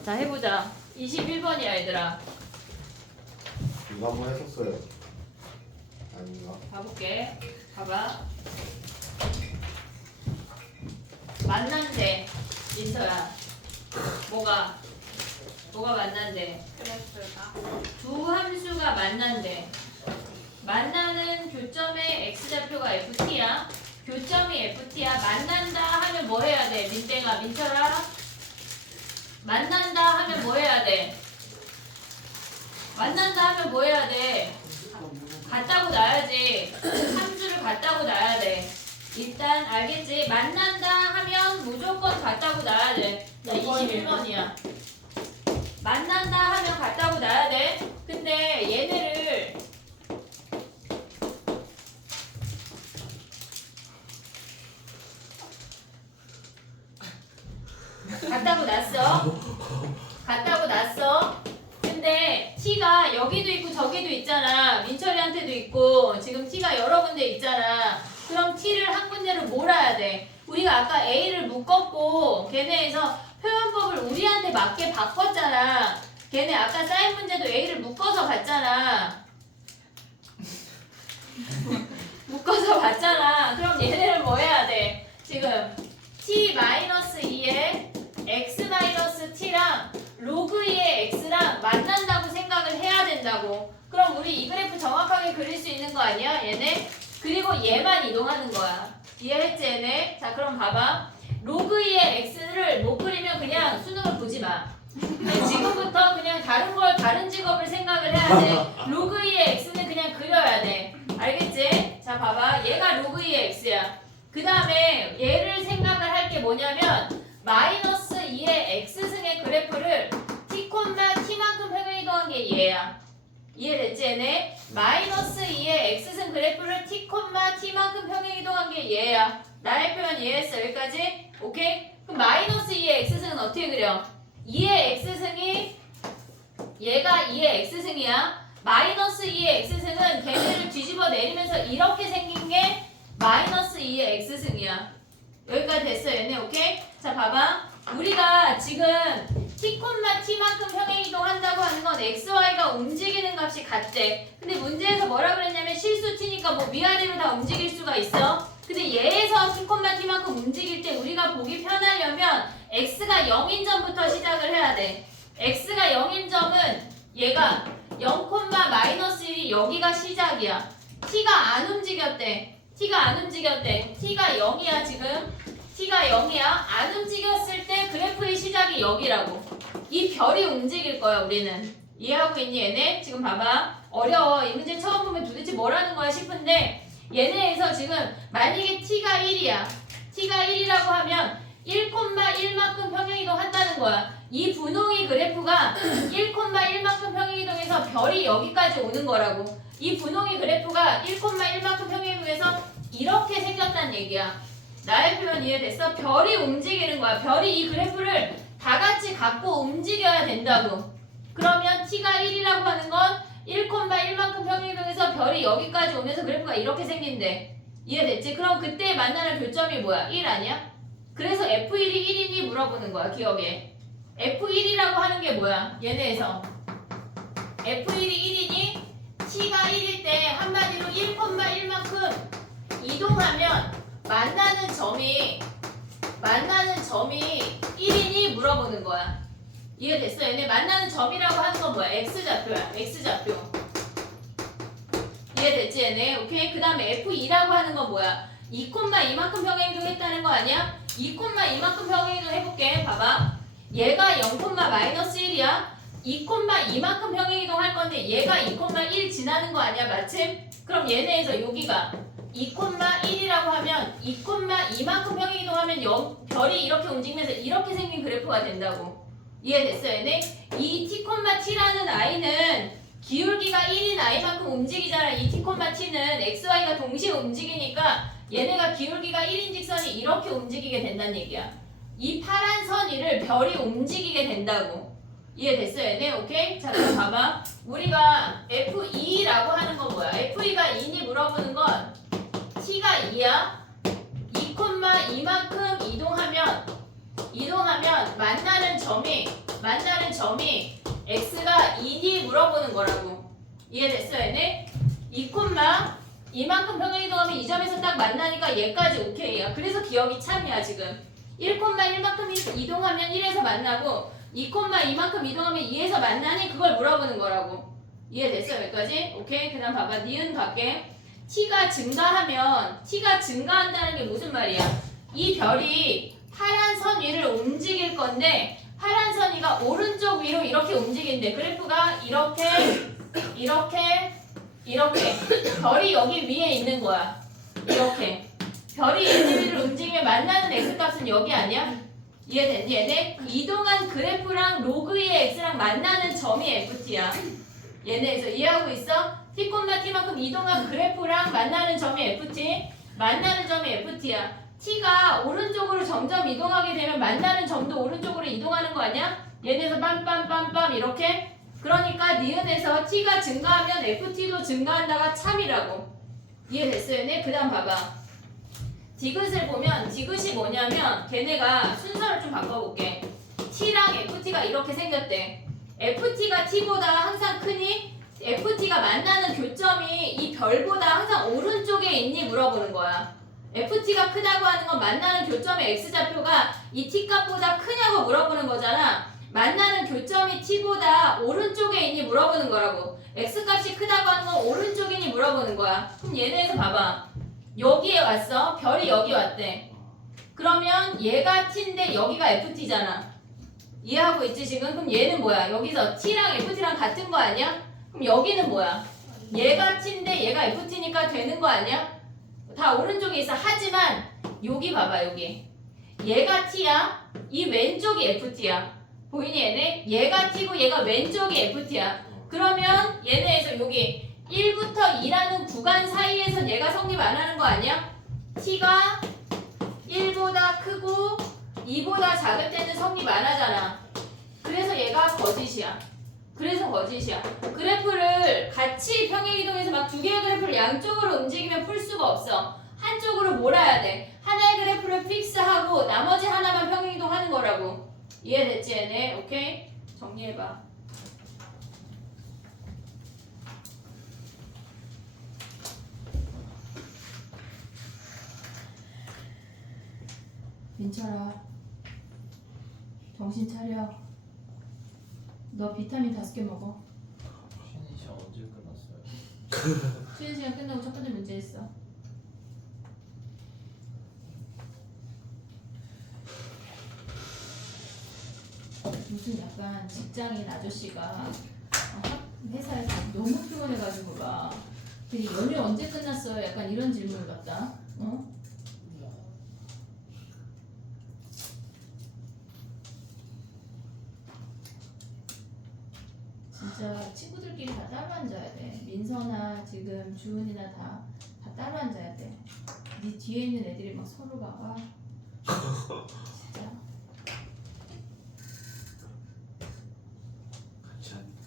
자, 해보자. 21번이야, 얘들아. 이거 한번 했었어요. 아닌가? 봐볼게. 봐봐. 만난대. 민서야. 뭐가 만난대? 그래프가 두 함수가 만난대. 만나는 교점의 x좌표가 ft야. 교점이 ft야. 만난다 하면 뭐 해야 돼? 민땡아, 민철아. 만난다 하면 뭐 해야 돼? 만난다 하면 뭐 해야 돼? 같다고 놔야지. 함수를 같다고 놔야 돼. 일단 알겠지? 만난다 하면 무조건 같다고 놔야 돼. 자, 21번이야. 만난다 하면 같다고 놔야 돼. 근데 얘네를 같다고 놨어. 같다고 놨어. 근데 t가 여기도 있고 저기도 있잖아. 민철이한테도 있고 지금 t가 여러 군데 있잖아. 그럼 t를 한 군데로 몰아야 돼. 우리가 아까 a를 묶었고 걔네에서 표현법을 우리한테 맞게 바꿨잖아. 걔네 아까 사인 문제도 a를 묶어서 봤잖아. 묶어서 봤잖아. 그럼 얘네를 뭐 해야 돼? 지금 t-2에 x-t랑 로그 2의 x랑 만난다고 생각을 해야 된다고. 그럼 우리 이 그래프 정확하게 그릴 수 있는 거 아니야? 얘네? 그리고 얘만 이동하는 거야. 이해했지 얘네? 자 그럼 봐봐. 로그 2의 x를 못 그리면 그냥 수능을 보지 마. 지금부터 그냥 다른 직업을 생각을 해야 돼. 로그 2의 x는 그냥 그려야 돼. 알겠지? 자 봐봐. 얘가 로그 2의 x야. 그 다음에 얘를 생각을 할 게 뭐냐면 마이너스 2의 x승의 그래프를 t, t만큼 평행이동한 게 얘야. 이해됐지 얘네? 마이너스 2의 x승 그래프를 t, t만큼 평행이동한 게 얘야. 나의 표현 이해했어? 여기까지? 오케이? 그럼 마이너스 2의 x승은 어떻게 그려? 2의 x승이 얘가 2의 x승이야. 마이너스 2의 x승은 걔네를 뒤집어 내리면서 이렇게 생긴 게 마이너스 2의 x승이야. 여기까지 됐어 얘네. 오케이? 자 봐봐. 우리가 지금 t, t만큼 평행이동 한다고 하는 건 xy가 움직이는 값이 같대. 근데 문제에서 뭐라 그랬냐면 실수 t니까 뭐 위아래로 다 움직일 수가 있어. 근데 얘에서 t, t만큼 움직일 때 우리가 보기 편하려면 x가 0인 점부터 시작을 해야 돼. x가 0인 점은 얘가 0, 마이너스 1이 여기가 시작이야. t가 안 움직였대. t가 0이야 지금. t가 0이야. 안 움직였을 때 그래프의 시작이 여기라고. 이 별이 움직일 거야 우리는. 이해하고 있니 얘네? 지금 봐봐. 어려워. 이 문제 처음 보면 도대체 뭐라는 거야 싶은데 얘네에서 지금 만약에 t가 1이야. t가 1이라고 하면 1,1만큼 평행이동 한다는 거야. 이 분홍이 그래프가 1,1만큼 평행이동해서 별이 여기까지 오는 거라고. 이 분홍이 그래프가 1,1만큼 평행이동해서 이렇게 생겼다는 얘기야. 나의 표현 이해됐어? 별이 움직이는 거야. 별이 이 그래프를 다 같이 갖고 움직여야 된다고. 그러면 t가 1이라고 하는 건 1,1만큼 평행이동해서 별이 여기까지 오면서 그래프가 이렇게 생긴대. 이해됐지? 그럼 그때 만나는 교점이 뭐야? 1 아니야? 그래서 F1이 1이니 물어보는 거야. 기억에. F1이라고 하는 게 뭐야? 얘네에서 F1이 1이니 t가 1일 때 한마디로 1,1만큼 이동하면 만나는 점이 1이니 물어보는 거야. 이해됐어? 얘네 만나는 점이라고 하는 건 뭐야? x좌표야. x좌표. 이해됐지 얘네? 오케이? 그 다음에 F2라고 하는 건 뭐야? 2,2만큼 평행이동 했다는 거 아니야? 2,2만큼 평행이동 해볼게. 봐봐. 얘가 0,-1이야. 2,2만큼 평행이동 할 건데 얘가 2,1 지나는 거 아니야 마침? 그럼 얘네에서 여기가 2,1이라고 하면 2,2만큼 평행이동하면 별이 이렇게 움직이면서 이렇게 생긴 그래프가 된다고. 이해됐어 얘네? 이 t,t라는 i는 기울기가 1인 i만큼 움직이잖아. 이 t,t는 xy가 동시에 움직이니까 얘네가 기울기가 1인 직선이 이렇게 움직이게 된다는 얘기야. 이 파란 선 위를 별이 움직이게 된다고. 이해됐어 얘네? 오케이? 자 그럼 봐봐. 우리가 F2라고 하는 건 뭐야? F2가 2니 물어보는 건 t가 2야. 2,2만큼 이동하면 만나는 2니 물어보는 거라고. 이해됐어 얘네? 2, 이만큼 평행 이동하면 이 점에서 딱 만나니까 얘까지 오케이야. 그래서 기억이 참이야 지금. 1,1만큼 이동하면 1에서 만나고 2, 이만큼 이동하면 2에서 만나니 그걸 물어보는 거라고. 이해됐어 여기까지? 오케이. 그 다음 봐봐. 니은 갈게. t가 증가하면 t가 증가한다는 게 무슨 말이야? 이 별이 파란 선 위를 움직일 건데 파란 선 위가 오른쪽 위로 이렇게 움직인대. 그래프가 이렇게 별이 여기 위에 있는 거야. 이렇게 별이 얘네 위를 움직이면 만나는 x값은 여기 아니야? 이해됐니 얘네? 이동한 그래프랑 로그의 x랑 만나는 점이 ft야. 얘네에서 이해하고 있어? t, t만큼 이동한 그래프랑 만나는 점이 ft. 만나는 점이 ft야. t가 오른쪽으로 점점 이동하게 되면 만나는 점도 오른쪽으로 이동하는 거 아니야? 얘네에서 빰빰빰빰 이렇게. 그러니까 니은에서 t가 증가하면 ft도 증가한다가 참이라고. 이해됐어요 얘네? 그 다음 봐봐. 디귿을 보면 디귿이 뭐냐면 걔네가 순서를 좀 바꿔볼게. t랑 ft가 이렇게 생겼대. ft가 t보다 항상 크니? ft가 만나는 교점이 이 별보다 항상 오른쪽에 있니? 물어보는 거야. ft가 크다고 하는 건 만나는 교점의 x좌표가 이 t값보다 크냐고 물어보는 거잖아. 만나는 교점이 t보다 오른쪽에 있니? 물어보는 거라고. x값이 크다고 하는 건 오른쪽이니? 물어보는 거야. 그럼 얘네에서 봐봐. 여기에 왔어. 별이 여기 왔대. 그러면 얘가 t인데 여기가 ft잖아. 이해하고 있지 지금? 그럼 얘는 뭐야? 여기서 t랑 ft랑 같은 거 아니야? 그럼 여기는 뭐야? 얘가 t인데 얘가 ft니까 되는 거 아니야? 다 오른쪽에 있어. 하지만 여기 봐봐 여기. 얘가 t야. 이 왼쪽이 ft야. 보이니 얘네? 얘가 t고 얘가 왼쪽이 ft야. 그러면 얘네에서 여기 1부터 2라는 구간 사이에선 얘가 성립 안 하는 거 아니야? t가 1보다 크고 2보다 작을 때는 성립 안 하잖아. 그래서 얘가 거짓이야. 그래프를 같이 평행이동해서 막 두 개의 그래프를 양쪽으로 움직이면 풀 수가 없어. 한쪽으로 몰아야 돼. 하나의 그래프를 픽스하고 나머지 하나만 평행이동하는 거라고. 이해됐지 얘네? 오케이? 정리해봐. 민철아 정신 차려. 너 비타민 5개 먹어. 쉬는 시간 언제 끝났어요? 쉬는 시간 끝나고 첫 번째 문제 했어. 무슨 약간 직장인 아저씨가 회사에서 너무 피곤해가지고 막 연휴 언제 끝났어요? 약간 이런 질문을 받다. 어? 진짜 친구들끼리 다 따로 앉아야 돼. 민서나 지금 주은이나 다 따로 앉아야 돼. 네 뒤에 있는 애들이 막 서로 막 진짜. 같이 하니까.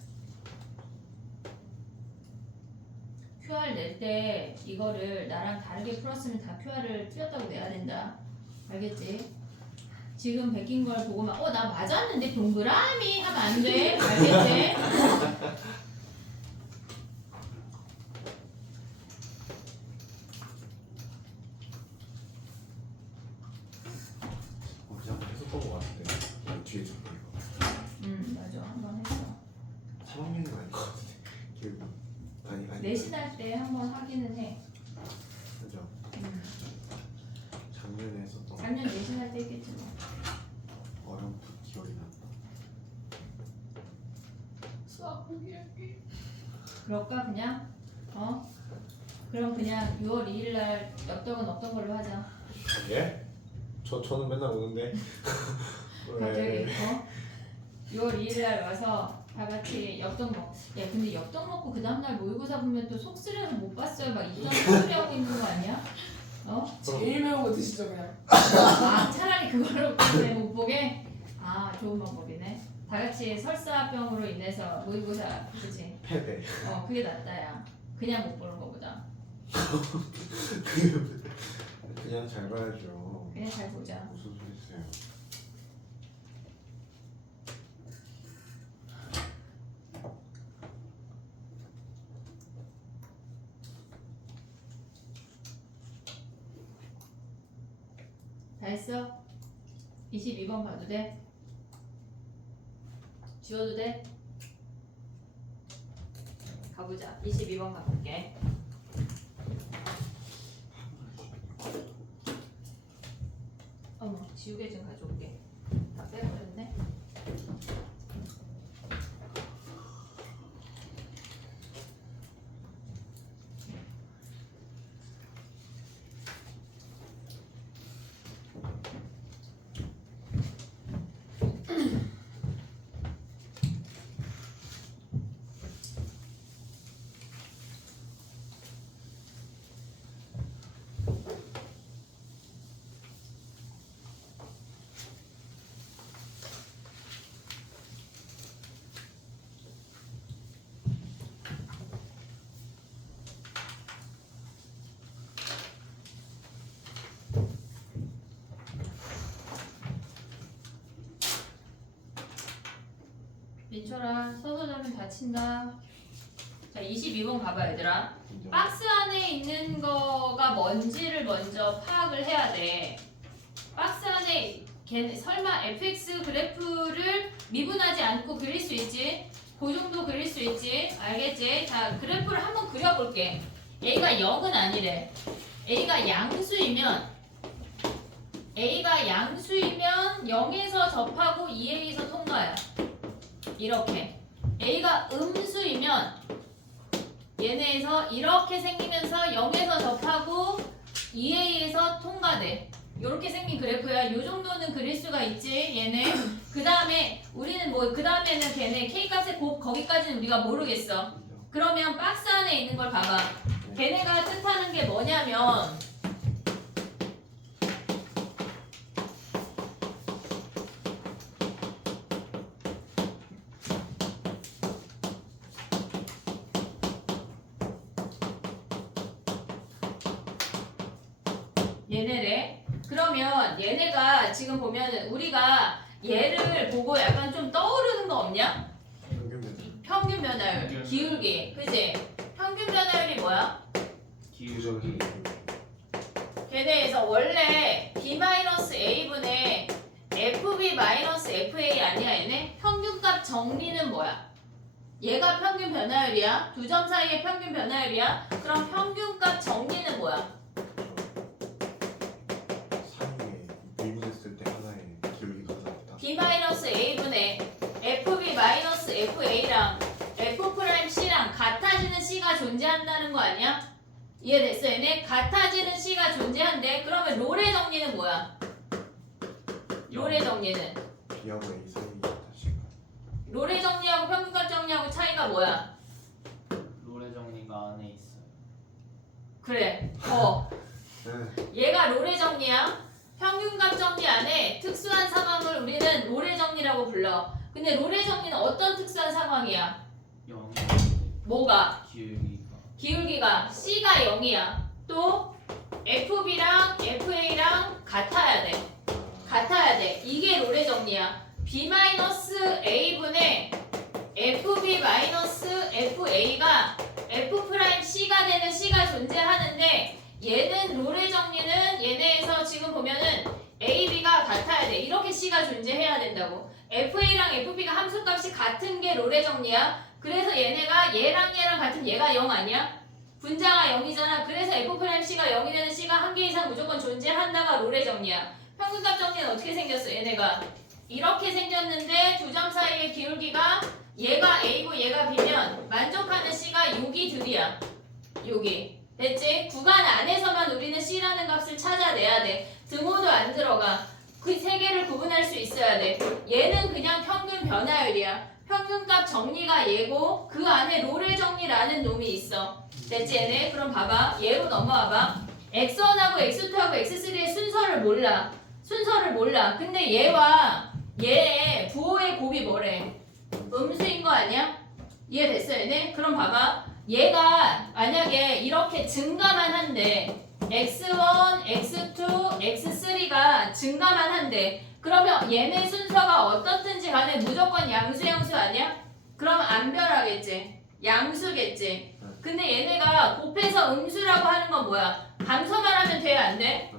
QR 낼 때 이거를 나랑 다르게 풀었으면 다 QR을 틀렸다고 내야 된다. 알겠지? 지금 베낀 걸 보고 막 나 맞았는데 동그라미 하면 안 돼. 알겠지? 어제 한번 했었던 것 같은데 뒤에 좀 이거 맞아. 한번 했어. 3학년은 아닌 것 같은데 기억이 아니 내신할 때 한번 하기는 해. 그죠? 작년에 했었던 작년 내신할 때 했겠지 뭐. 어렴풋 기억이 난다. 수학 포기할게. 그럴까 그냥? 그럼 그냥 6월 2일 날 엽떡은 없던 걸로 하자. 예? 저는 맨날 오는데. 갑자기 6월 2일 날 와서 다 같이 엽떡 먹. 야 근데 엽떡 먹고 그 다음 날 모의고사 보면 또 속 쓰려서 못 봤어요. 막 이런 소리 하고 있는 거 아니야? 제일 매운 거 드시죠 그냥. 차라리 그걸로 못 보게. 좋은 방법이네. 다 같이 설사병으로 인해서 모의고사 그치? 패배. 그게 낫다야. 그냥 못 보는 거보다. 그냥 잘 봐야죠. 그냥 잘 보자. 무슨 소리세요? 다 했어? 22번 봐도 돼? 지워도 돼? 가보자. 22번 가볼게. 어머, 지우개 좀 가져올게. 다 빼버렸네. 민철아, 서서 자면 다친다. 자, 22번 가봐, 얘들아. 인정. 박스 안에 있는 거가 뭔지를 먼저 파악을 해야 돼. 박스 안에 설마 fx 그래프를 미분하지 않고 그릴 수 있지? 그 정도 그릴 수 있지? 알겠지? 자, 그래프를 한번 그려볼게. a가 0은 아니래. a가 양수이면 0에서 접하고 2a에서 통과야. 이렇게. a가 음수이면 얘네에서 이렇게 생기면서 0에서 접하고 2a에서 통과돼. 이렇게 생긴 그래프야. 요 정도는 그릴 수가 있지. 얘네. 그 다음에 우리는 그 다음에는 걔네 k값의 곱 거기까지는 우리가 모르겠어. 인정. 그러면 박스 안에 있는 걸 봐봐. 걔네가 뜻하는 게 뭐냐면 얘네래. 그러면 얘네가 지금 보면은 우리가 얘를 보고 약간 좀 떠오르는 거 없냐? 평균 평균 변화율, 평균. 기울기, 그지? 평균 변화율이 뭐야? 기울기. 걔네에서 원래 b-a분의 fb-fa 아니야 얘네? 평균값 정리는 뭐야? 얘가 평균 변화율이야? 두 점 사이의 평균 변화율이야? 그럼 평균값 정리는 뭐야? 사이에 미분했을 때 하나의 기울기가 같다. b-a분의 fb-fa랑 f'C랑 같아지는 C가 존재한다는 거 아니야? 이해됐어 얘네? 같아지는 C가 존재한대. 그러면 롤의 정리는 뭐야? 롤의 정리는? B하고 A 사이 다시가 롤의 정리하고 평균값 정리하고 차이가 뭐야? 롤의 정리가 안에 있어요. 그래. 네. 얘가 롤의 정리야. 평균값 정리 안에 특수한 상황을 우리는 롤의 정리라고 불러. 근데 롤의 정리는 어떤 특수한 상황이야? 0이 뭐가? 기울기가 기울기가 C가 0이야. 또 FB랑 FA랑 같아야 돼. 같아야 돼. 이게 롤의 정리야. B-A분의 FB-FA가 F'C가 되는 C가 존재하는데 얘는 롤의 정리는 얘네에서 지금 보면은 AB가 같아야 돼. 이렇게 C가 존재해야 된다고. FA랑 FB가 함수값이 같은 게 롤의 정리야. 그래서 얘네가 얘랑 같은 얘가 0 아니야? 분자가 0이잖아. 그래서 F'C가 0이 되는 C가 한 개 이상 무조건 존재한다가 롤의 정리야. 평균값 정리는 어떻게 생겼어? 얘네가 이렇게 생겼는데 두 점 사이의 기울기가 얘가 A고 얘가 B면 만족하는 C가 여기 들이야. 여기. 됐지? 구간 안에서만 우리는 C라는 값을 찾아내야 돼. 등호도 안 들어가. 그 세 개를 구분할 수 있어야 돼. 얘는 그냥 평균 변화율이야. 평균값 정리가 얘고 그 안에 롤의 정리라는 놈이 있어. 됐지 얘네? 그럼 봐봐. 얘로 넘어와봐. x1하고 x2하고 x3의 순서를 몰라. 근데 얘와 얘의 부호의 곱이 뭐래? 음수인 거 아니야? 이해됐어 얘네? 그럼 봐봐. 얘가 만약에 이렇게 증가만 한대. x1, x2, x3가 증가만 한대. 그러면 얘네 순서가 어떻든지 간에 무조건 양수 아니야? 그러면 안 변하겠지. 양수겠지. 근데 얘네가 곱해서 음수라고 하는 건 뭐야? 감소만 하면 돼? 안 돼?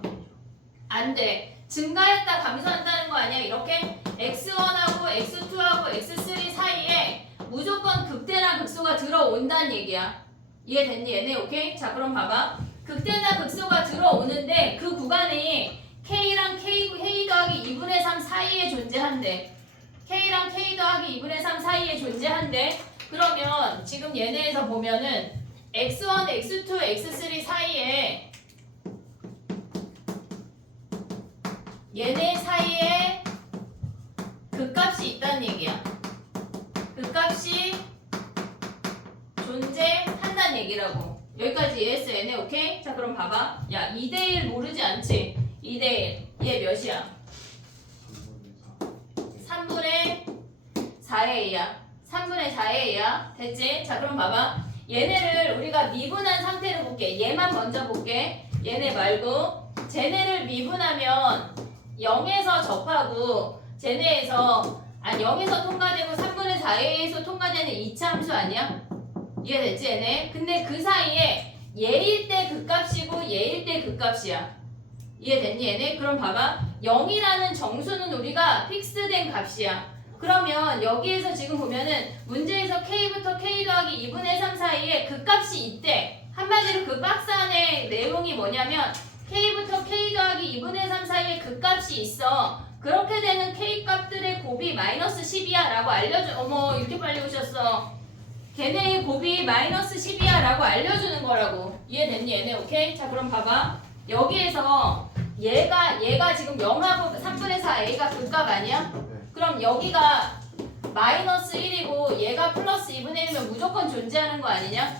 안 돼. 증가했다 감소한다는 거 아니야? 이렇게 x1하고 x2하고 x3 사이에 무조건 극대나 극소가 들어온다는 얘기야. 이해됐니 얘네? 오케이? 자 그럼 봐봐. 극대나 극소가 들어오는데 그 구간이 K랑 K 더하기 2분의 3 사이에 존재한대. K랑 K 더하기 2분의 3 사이에 존재한대. 그러면 지금 얘네에서 보면은 x1, x2, x3 사이에 얘네 사이에 극값이 있다는 얘기야. 극값이 존재한다는 얘기라고. 여기까지 이해했어 얘네? 오케이? 자 그럼 봐봐. 야 2대1 모르지 않지? 2대1 얘 몇이야? 3분의 4a야. 3분의 4a야. 됐지? 자 그럼 봐봐. 얘네를 우리가 미분한 상태로 볼게. 얘만 먼저 볼게. 얘네 말고 쟤네를 미분하면 0에서 접하고 쟤네에서 0에서 통과되고 3분의 4a에서 통과되는 이차함수 아니야? 이해됐지 얘네? 근데 그 사이에 얘일 때 극값이고 얘일 때 극값이야. 이해됐니 얘네? 그럼 봐봐. 0이라는 정수는 우리가 픽스된 값이야. 그러면 여기에서 지금 보면은 문제에서 K부터 K 더하기 2분의 3 사이에 극값이 있대. 한마디로 그 박스 안에 내용이 뭐냐면 K부터 K 더하기 2분의 3 사이에 극값이 있어. 그렇게 되는 K값들의 곱이 마이너스 10이야 라고 알려줘. 어머 이렇게 빨리 오셨어. 걔네의 곱이 마이너스 10이야 라고 알려주는 거라고. 이해됐니 얘네? 오케이? 자 그럼 봐봐. 여기에서 얘가 지금 0하고 3분의 4a가 극값 아니야? 그럼 여기가 마이너스 1이고 얘가 플러스 2분의 1이면 무조건 존재하는 거 아니냐?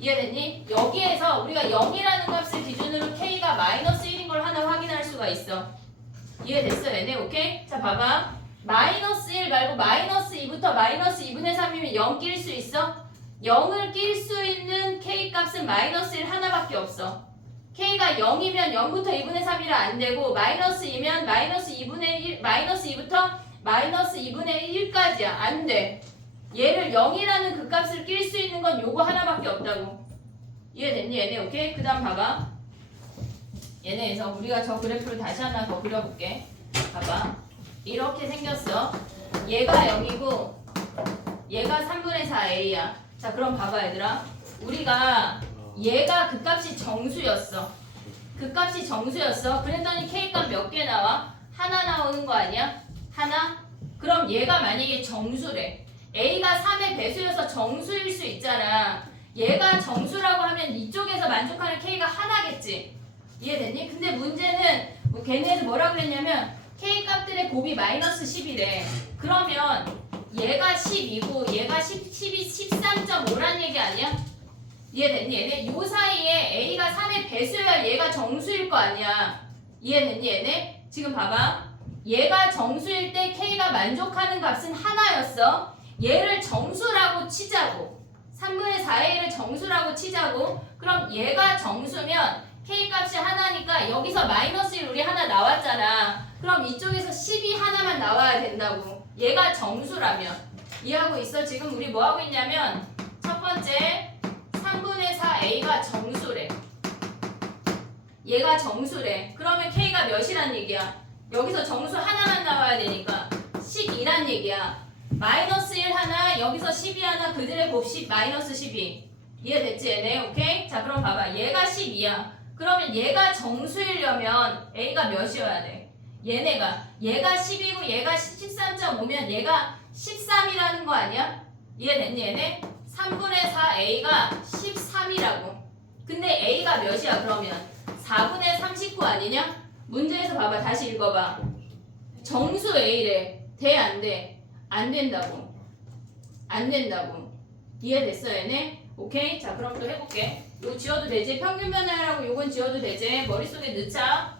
이해됐니? 여기에서 우리가 0이라는 값을 기준으로 K가 마이너스 1인 걸 하나 확인할 수가 있어. 이해됐어 얘네? 오케이? 자 봐봐. 마이너스 1 말고 마이너스 2부터 마이너스 2분의 3이면 0 낄 수 있어? 0을 낄 수 있는 K 값은 마이너스 1 하나밖에 없어. K가 0이면 0부터 2분의 3이라 안 되고 마이너스 2면 마이너스 2분의 1, 마이너스 2부터 마이너스 2분의 1까지야. 안 돼. 얘를 0이라는 그 값을 낄 수 있는 건 요거 하나밖에 없다고. 이해됐니 얘네? 오케이? 그 다음 봐봐. 얘네에서 우리가 저 그래프를 다시 하나 더 그려볼게. 봐봐. 이렇게 생겼어. 얘가 0이고 얘가 3분의 4a야. 자 그럼 봐봐 얘들아. 우리가 얘가 그 값이 정수였어. 그 값이 정수였어. 그랬더니 K값 몇 개 나와? 하나 나오는 거 아니야? 하나? 그럼 얘가 만약에 정수래. A가 3의 배수여서 정수일 수 있잖아. 얘가 정수라고 하면 이쪽에서 만족하는 K가 하나겠지. 이해됐니? 근데 문제는 뭐 걔네에서 뭐라고 그랬냐면 K값들의 곱이 마이너스 10이래. 그러면 얘가 10이고 얘가 10이 13.5란 얘기 아니야? 이해됐니 얘네? 요 사이에 A가 3의 배수여야 얘가 정수일 거 아니야. 이해됐니 얘네? 지금 봐봐. 얘가 정수일 때 K가 만족하는 값은 하나였어. 얘를 정수라고 치자고. 3분의 4a를 정수라고 치자고. 그럼 얘가 정수면 K값이 하나니까 여기서 마이너스 1 우리 하나 나왔잖아. 그럼 이쪽에서 10이 하나만 나와야 된다고. 얘가 정수라면. 이해하고 있어? 지금 우리 뭐하고 있냐면 첫 번째 3분의 4a가 정수래. 얘가 정수래. 그러면 K가 몇이란 얘기야? 여기서 정수 하나만 나와야 되니까 12란 얘기야. 마이너스 1 하나, 여기서 12 하나, 그들의 곱 10, 마이너스 12. 이해됐지 얘네? 오케이? 자 그럼 봐봐. 얘가 12야. 그러면 얘가 정수이려면 A가 몇이어야 돼? 얘가 10이고 얘가 13.5면 얘가 13이라는 거 아니야? 이해됐니 얘네? 3분의 4A가 13이라고. 근데 A가 몇이야 그러면? 4분의 39 아니냐? 문제에서 봐봐. 다시 읽어봐. 정수 A래. 돼? 안 돼? 안 된다고. 안 된다고. 이해됐어 얘네? 오케이? 자 그럼 또 해볼게. 이거 지워도 되지? 평균 변화라고 요건 지워도 되지? 머릿속에 넣자.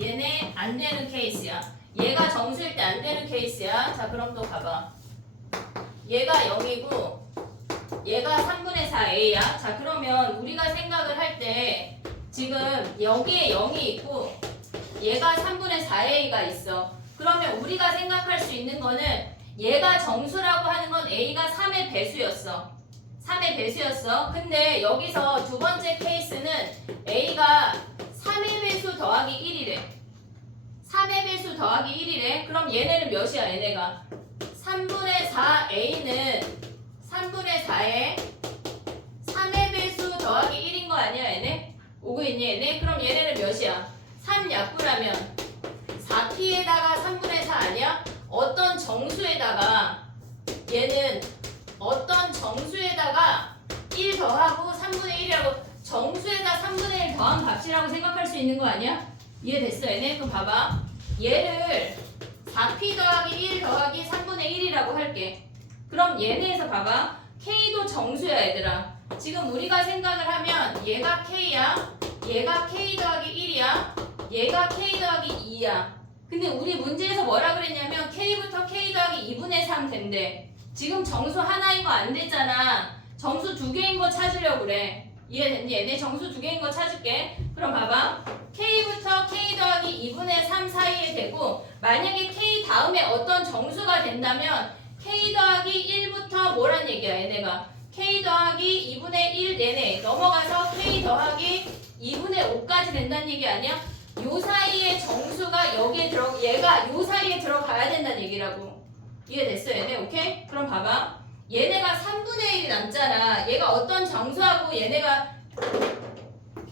얘네 안 되는 케이스야. 얘가 정수일 때 안 되는 케이스야. 자 그럼 또 봐봐. 얘가 0이고 얘가 3분의 4a야. 자 그러면 우리가 생각을 할 때 지금 여기에 0이 있고 얘가 3분의 4a가 있어. 그러면 우리가 생각할 수 있는 거는 얘가 정수라고 하는 건 a가 3의 배수였어. 3의 배수였어. 근데 여기서 두 번째 케이스는 A가 3의 배수 더하기 1이래. 3의 배수 더하기 1이래. 그럼 얘네는 몇이야, 얘네가? 3분의 4 A는 3분의 4에 3의 배수 더하기 1인 거 아니야, 얘네? 오고 있니, 얘네? 그럼 얘네는 몇이야? 3 약분하면 4p에다가 3분의 4 아니야? 어떤 정수에다가 얘는 어떤 정수에다가 1 더하고 3분의 1이라고 정수에다 3분의 1 더한 값이라고 생각할 수 있는 거 아니야? 이해됐어, 얘네? 그럼 봐봐. 얘를 4p 더하기 1 더하기 3분의 1이라고 할게. 그럼 얘네에서 봐봐. K도 정수야, 얘들아. 지금 우리가 생각을 하면 얘가 K야. 얘가 K 더하기 1이야. 얘가 K 더하기 2야. 근데 우리 문제에서 뭐라 그랬냐면 K부터 K 더하기 2분의 3 된대. 지금 정수 하나인 거 안 됐잖아. 정수 두 개인 거 찾으려고 그래. 이해됐니? 얘네 정수 두 개인 거 찾을게. 그럼 봐봐. K부터 K 더하기 2분의 3 사이에 되고 만약에 K 다음에 어떤 정수가 된다면 K 더하기 1부터 뭐란 얘기야, 얘네가? K 더하기 2분의 1 내내 넘어가서 K 더하기 2분의 5까지 된다는 얘기 아니야? 요 사이에 정수가 여기에 얘가 요 사이에 들어가야 된다는 얘기라고. 이해됐어, 얘네? 오케이? 그럼 봐봐. 얘네가 3분의 1이 남잖아. 얘가 어떤 정수하고 얘네가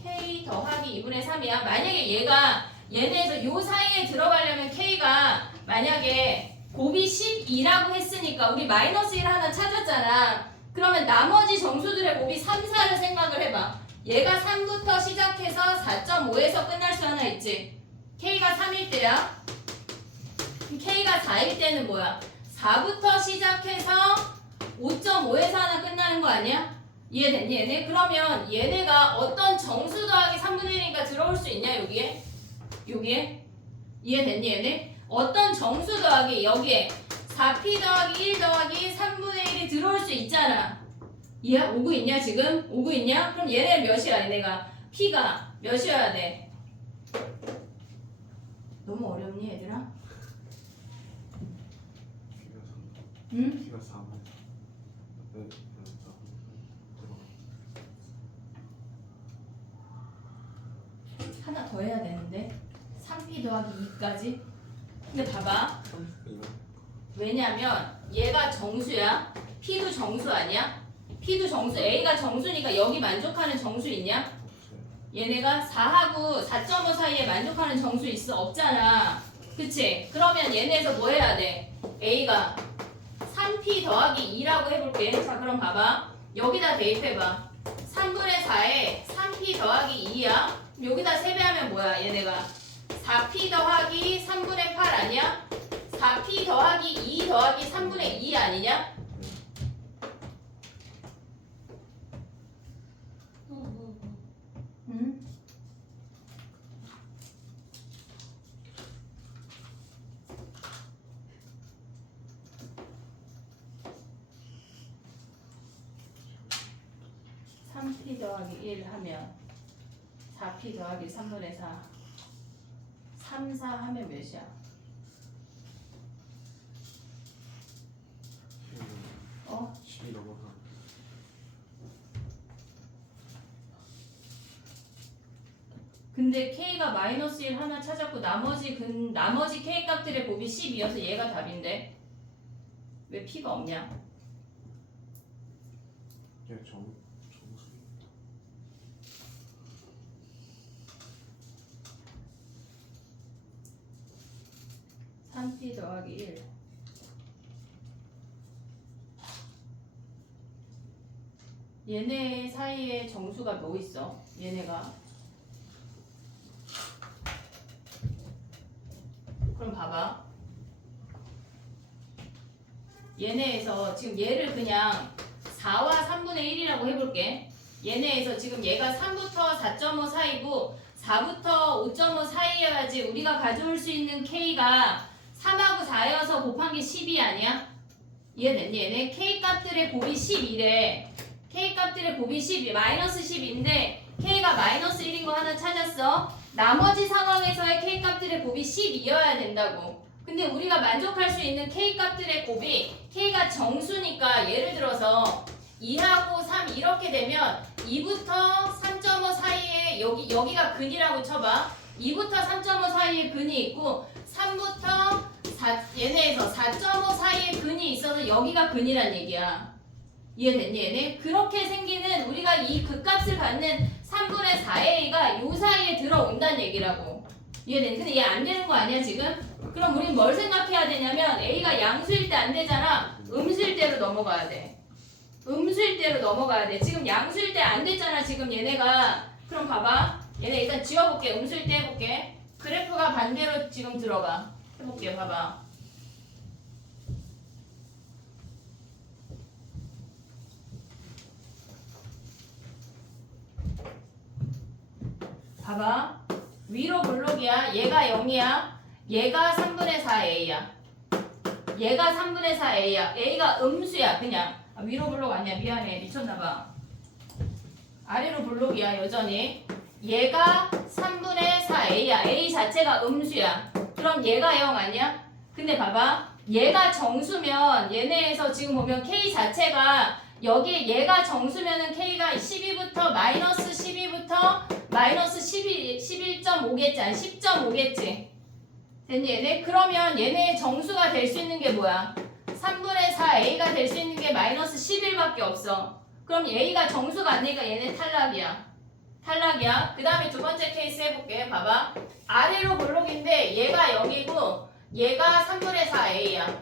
K 더하기 2분의 3이야. 만약에 얘가 얘네에서 요 사이에 들어가려면 K가 만약에 곱이 12라고 했으니까 우리 마이너스 1 하나 찾았잖아. 그러면 나머지 정수들의 곱이 3, 4를 생각을 해봐. 얘가 3부터 시작해서 4.5에서 끝날 수 하나 있지. K가 3일 때야. K가 4일 때는 뭐야? 4부터 시작해서 5.5에서 하나 끝나는 거 아니야? 이해됐니, 얘네? 그러면 얘네가 어떤 정수 더하기 3분의 1이니까 들어올 수 있냐, 여기에? 여기에? 이해됐니, 얘네? 어떤 정수 더하기 여기에 4p 더하기 1 더하기 3분의 1이 들어올 수 있잖아. 이해? 오고 있냐, 지금? 오고 있냐? 그럼 얘네 몇이야, 얘네가? p가 몇이어야 돼? 너무 어렵니, 얘들아? 응? P가 4분. 하나 더 해야 되는데 3p 더하기 2까지. 근데 봐봐. 왜냐면 얘가 정수야. p도 정수 아니야? p도 정수. a가 정수니까 여기 만족하는 정수 있냐? 얘네가 4하고 4.5 사이에 만족하는 정수 있어? 없잖아. 그치? 그러면 얘네에서 뭐 해야 돼? a가 3p 더하기 2라고 해볼게. 자, 그럼 봐봐. 여기다 대입해봐. 3분의 4에 3p 더하기 2야. 여기다 세배하면 뭐야, 얘네가? 4p 더하기 3분의 8 아니야? 4p 더하기 2 더하기 3분의 2 아니냐? 응? p 더하기 1 하면 4p 더하기 3분의 4 3, 4 하면 몇이야? 어? 12 넘어가. 근데 K가 마이너스 1 하나 찾았고 나머지 K 값들의 곱이 12여서 얘가 답인데 왜 P가 없냐? 야, 정수. 3p 더하기 1 얘네 사이에 정수가 뭐 있어? 얘네가 그럼 봐봐. 얘네에서 지금 얘를 그냥 4와 3분의 1이라고 해볼게. 얘네에서 지금 얘가 3부터 4.5 사이고 4부터 5.5 사이여야지 우리가 가져올 수 있는 K가 3하고 4여서 곱한 게 12 아니야? 이해됐니? 얘네 K 값들의 곱이 12래. K 값들의 곱이 12, 마이너스 10인데 K가 마이너스 1인 거 하나 찾았어. 나머지 상황에서의 K 값들의 곱이 12여야 된다고. 근데 우리가 만족할 수 있는 K 값들의 곱이 K가 정수니까 예를 들어서 2하고 3 이렇게 되면 2부터 3.5 사이에 여기가 근이라고 쳐봐. 2부터 3.5 사이에 근이 있고 3부터 4, 얘네에서 4.5 사이에 근이 있어서 여기가 근이란 얘기야. 이해됐니 얘네? 그렇게 생기는 우리가 이 극값을 갖는 3분의 4a가 요 사이에 들어온다는 얘기라고. 이해됐니? 근데 얘 안 되는 거 아니야 지금? 그럼 우린 뭘 생각해야 되냐면 a가 양수일 때 안 되잖아. 음수일 때로 넘어가야 돼. 음수일 때로 넘어가야 돼. 지금 양수일 때 안 됐잖아 지금 얘네가. 그럼 봐봐. 얘네 일단 지워볼게. 음수일 때 해볼게. 그래프가 반대로 지금 들어가. 해볼게. 봐봐. 봐봐. 위로 블록이야. 얘가 0이야. 얘가 3분의 4a야. 얘가 3분의 4a야. a가 음수야. 그냥. 위로 블록 아니야. 미안해. 미쳤나봐. 아래로 블록이야. 여전히. 얘가 3분의 4a야. a 자체가 음수야. 그럼 얘가 0 아니야? 근데 봐봐. 얘가 정수면 얘네에서 지금 보면 k 자체가 여기 얘가 정수면은 k가 12부터 마이너스 12부터 마이너스 11.5겠지. 아니 10.5겠지. 됐니 얘네? 그러면 얘네의 정수가 될 수 있는 게 뭐야? 3분의 4a가 될 수 있는 게 마이너스 11밖에 없어. 그럼 a가 정수가 안 되니까 얘네 탈락이야. 탈락이야. 그 다음에 두 번째 케이스 해볼게. 봐봐. 아래로 블록인데 얘가 0이고 얘가 3분의 4a야.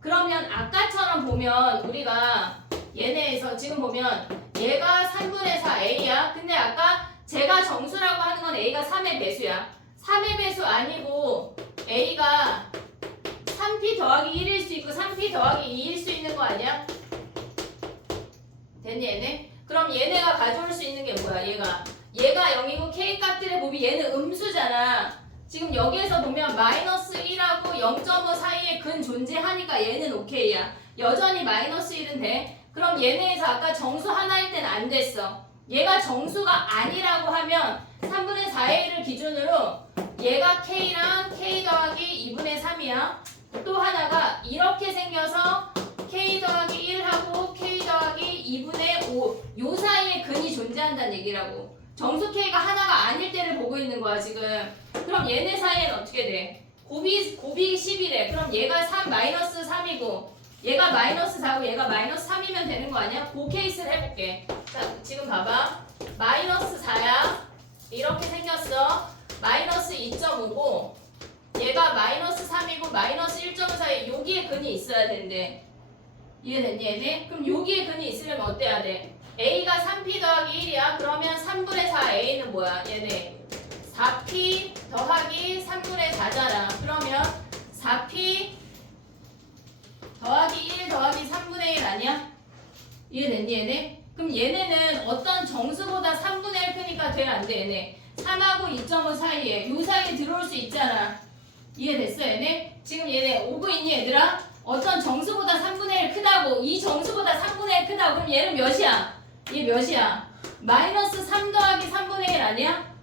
그러면 아까처럼 보면 우리가 얘네에서 지금 보면 얘가 3분의 4a야. 근데 아까 제가 정수라고 하는 건 a가 3의 배수야. 3의 배수 아니고 a가 3p 더하기 1일 수 있고 3p 더하기 2일 수 있는 거 아니야? 됐니 얘네? 그럼 얘네가 가져올 수 있는 게 뭐야? 얘가 0이고 k 값들의 곱이 얘는 음수잖아. 지금 여기에서 보면 마이너스 1하고 0.5 사이에 근 존재하니까 얘는 오케이야. 여전히 마이너스 1은 돼. 그럼 얘네에서 아까 정수 하나일 때는 안 됐어. 얘가 정수가 아니라고 하면 3분의 4a를 기준으로 얘가 k랑 k 더하기 2분의 3이야. 또 하나가 이렇게 생겨서 k 더하기 1하고 k 더하기 2분의 5 요 사이에 근이 존재한다는 얘기라고. 정수 k가 하나가 아닐 때를 보고 있는 거야 지금. 그럼 얘네 사이에는 어떻게 돼? 곱이 10이래. 그럼 얘가 3 마이너스 3이고 얘가 마이너스 4고 얘가 마이너스 3이면 되는 거 아니야? 그 케이스를 해볼게. 자 지금 봐봐. 마이너스 4야. 이렇게 생겼어. 마이너스 2.5고 얘가 마이너스 3이고 마이너스 1.5 사이에 여기에 근이 있어야 된대. 이해됐니 얘네? 그럼 여기에 근이 있으려면 어때야 돼? a가 3p 더하기 1이야. 그러면 3분의 4a는 뭐야? 얘네 4p 더하기 3분의 4잖아. 그러면 4p 더하기 1 더하기 3분의 1 아니야? 이해됐니 얘네? 그럼 얘네는 어떤 정수보다 3분의 1 크니까 돼? 안 돼? 얘네 3하고 2.5 사이에 요 사이에 들어올 수 있잖아. 이해됐어 얘네? 지금 얘네 오고 있니 얘들아? 어떤 정수보다 3분의 1 크다고. 이 정수보다 3분의 1 크다고. 그럼 얘는 몇이야? 얘 몇이야? 마이너스 3 더하기 3분의 1 아니야?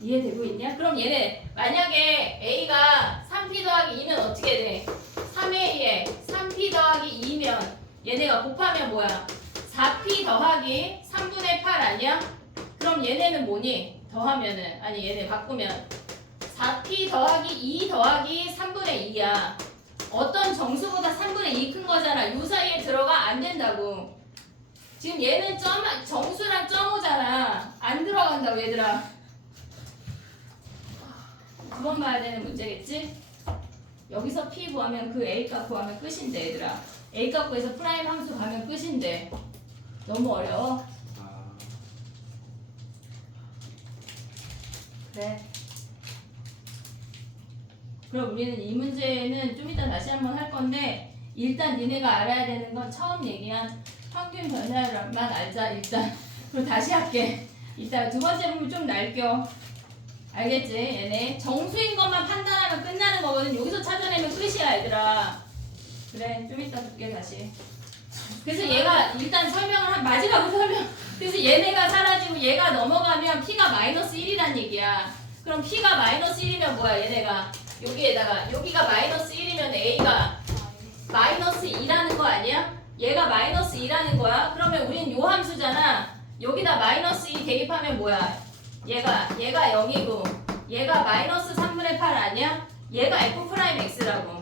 이해되고 있냐? 그럼 얘네 만약에 a가 3p 더하기 2면 어떻게 돼? 3a에 3p 더하기 2면 얘네가 곱하면 뭐야? 4p 더하기 3분의 8 아니야? 그럼 얘네는 뭐니? 더하면은 아니 얘네 바꾸면 4p 더하기 2 더하기 3분의 2야. 어떤 정수보다 3분의 2 큰 거잖아. 요 사이에 들어가 안 된다고. 지금 얘는 정수랑 점오잖아. 안 들어간다고 얘들아. 두 번 봐야 되는 문제겠지? 여기서 p 구하면 그 a 값 구하면 끝인데 얘들아. a 값 구해서 프라임 함수 가면 끝인데. 너무 어려워? 아, 그래. 그럼 우리는 이 문제는 좀 이따 다시 한번 할 건데 일단 니네가 알아야 되는 건 처음 얘기한 평균 변화량만 알자 일단. 그리고 다시 할게. 이따 두 번째 보면 좀 날겨. 알겠지? 얘네 정수인 것만 판단하면 끝나는 거거든. 여기서 찾아내면 끝이야 얘들아. 그래 좀 이따 볼게 다시. 그래서 얘가 일단 설명을 마지막으로 설명. 그래서 얘네가 사라지고 얘가 넘어가면 p가 마이너스 1이란 얘기야. 그럼 p가 마이너스 1이면 뭐야 얘네가 여기에다가 여기가 마이너스 1이면 a가 마이너스 2라는 거 아니야? 얘가 마이너스 2라는 거야. 그러면 우린 요 함수잖아. 여기다 마이너스 2 대입하면 뭐야? 얘가 0이고 얘가 마이너스 3분의 8 아니야? 얘가 f'x라고.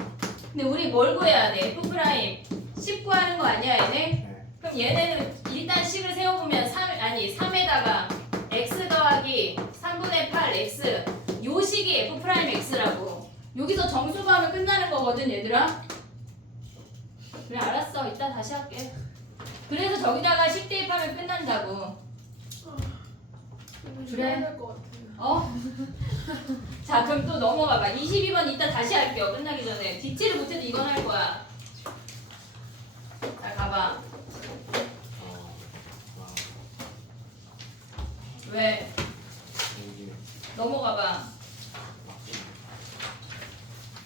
근데 우리 뭘 구해야 돼? f'10 구하는 거 아니야 얘네? 네. 그럼 얘네는 일단 식을 세워보면 3에다가 x 더하기 3분의 8 x 요 식이 f'x라고. 여기서 정수 구하면 끝나는 거거든 얘들아. 그래 알았어. 이따 다시 할게. 그래서 저기다가 10 대입하면 끝난다고. 그래. 될것 같아요. 어? 자 그럼 또 넘어가봐. 22번 이따 다시 할게요. 끝나기 전에. 뒷지를 못해도 이건 할 거야. 자 가봐. 왜? 여기 넘어가봐.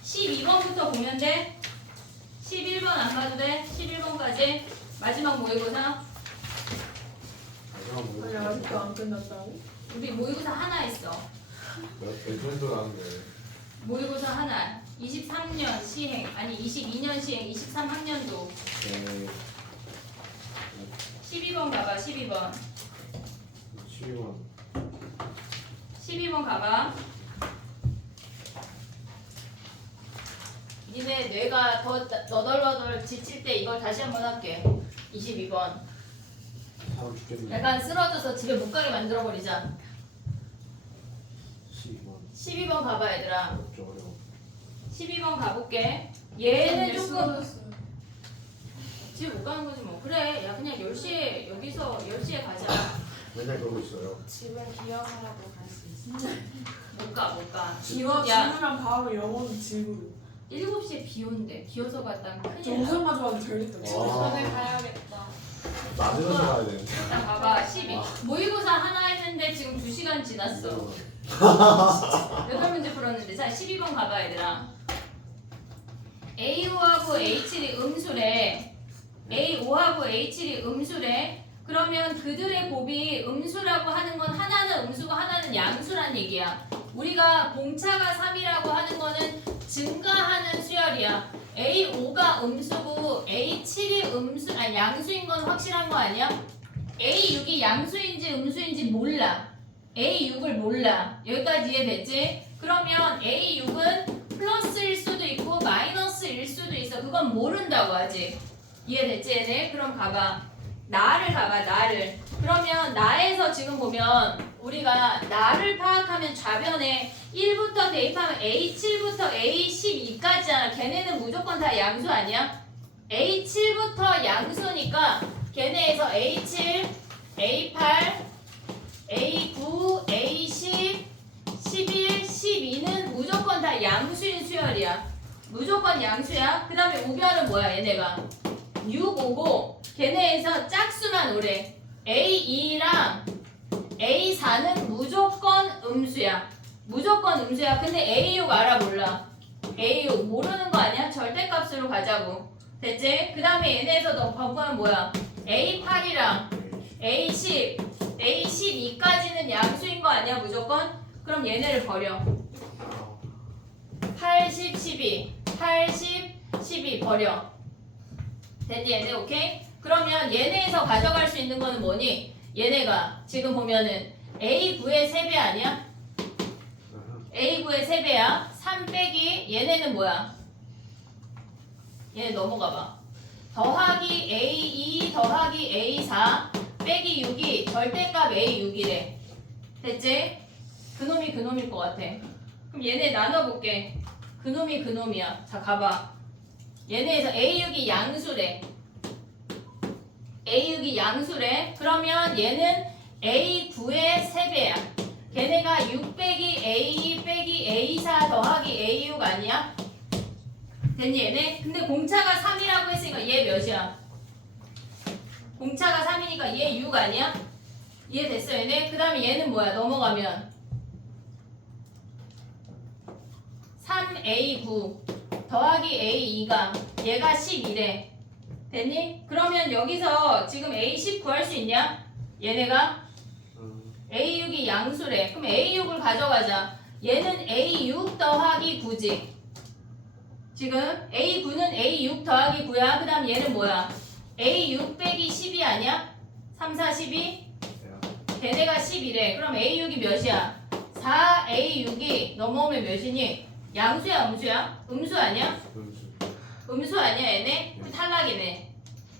12번부터 보면 돼. 11번 안 봐도 돼. 11번까지. 마지막 모의고사. 마지막 아니 아직도 안 끝났다고? 우리 모의고사 하나 했어. 몇년도 나는데. 모의고사 하나. 23년 시행. 아니 22년 시행. 23학년도. 네. 12번 가봐. 12번. 12번. 12번 가봐. 니네 뇌가 더 너덜너덜 지칠 때 이걸 다시 한번 할게. 22번. 사람 죽겠네. 약간 쓰러져서 집에 못 가게 만들어버리자. 12번. 12번 가봐 얘들아. 어렵죠 어려워. 12번 가볼게. 얘는 조금 쓰러졌어요. 집에 못 가는 거지 뭐. 그래. 야 그냥 10시에 여기서 10시에 가자. 맨날 그러고 있어요. 집에 기억하라고 갈 수 있어. 못 가, 못 가. 지워 야 지우면 바로 영어는 지우고. 7시에 비 온대. 비 와서 갔다 큰일 나. 정상 가져와도 되겠다. 와. 전에 가야겠다. 낮에서 가야 되는데. 일단 봐봐. 12. 모의고사 하나 했는데 지금 2시간 지났어. 8문제 풀었는데. 자 12번 가봐 얘들아. A5하고 A7이 음수래. A5하고 A7이 음수래. 그러면 그들의 곱이 음수라고 하는 건 하나는 음수고 하나는 양수란 얘기야. 우리가 공차가 3이라고 하는 거는 증가하는 수열이야. A5가 음수고 A7이 양수인 건 확실한 거 아니야? A6이 양수인지 음수인지 몰라. A6을 몰라. 여기까지 이해됐지? 그러면 A6은 플러스일 수도 있고 마이너스일 수도 있어. 그건 모른다고 아직. 이해됐지 얘네? 그럼 가봐. 나를 가봐. 나를. 그러면 나에서 지금 보면 우리가 나를 파악하면 좌변에 1부터 대입하면 A7부터 A12까지잖아. 걔네는 무조건 다 양수 아니야? A7부터 양수니까 걔네에서 A7, A8, A9, A10, 11, 12는 무조건 다 양수인 수열이야. 무조건 양수야. 그 다음에 우변은 뭐야 얘네가? 6, 5고 걔네에서 짝수만 오래. A2랑 A4는 무조건 음수야. 무조건 음수야. 근데 A6 알아 몰라? A6 모르는 거 아니야? 절대값으로 가자고. 됐지? 그 다음에 얘네에서 너 바꾸면 뭐야? A8이랑 A10, A12까지는 양수인 거 아니야 무조건? 그럼 얘네를 버려. 80, 12, 80, 12 버려. 됐니 얘네? 오케이? 그러면 얘네에서 가져갈 수 있는 거는 뭐니? 얘네가 지금 보면은 A9의 3배 아니야? A9의 3배야. 3 빼기 얘네는 뭐야? 얘네 넘어가봐. 더하기 A2 더하기 A4 빼기 6이 절대값 A6이래. 됐지? 그놈이 그놈일 것 같아. 그럼 얘네 나눠볼게. 그놈이 그놈이야. 자 가봐. 얘네에서 A6이 양수래. A6이 양수래. 그러면 얘는 A9의 3배야. 걔네가 6 빼기 A2 빼기 A4 더하기 A6 아니야? 됐니 얘네? 근데 공차가 3이라고 했으니까 얘 몇이야? 공차가 3이니까 얘 6 아니야? 이해됐어 얘네? 그 다음에 얘는 뭐야? 넘어가면 3A9 더하기 A2가 얘가 12래. 됐니? 그러면 여기서 지금 A10 구할 수 있냐? 얘네가 A6이 양수래. 그럼 A6을 가져가자. 얘는 A6 더하기 9지. 지금 A9는 A6 더하기 9야. 그 다음 얘는 뭐야? A6 빼기 10이 아니야? 3, 4, 12? 걔네가 10이래. 그럼 A6이 몇이야? 4A6이 넘어오면 몇이니? 양수야, 음수야? 음수 아니야? 음수 아니야, 얘네? 그럼 탈락이네.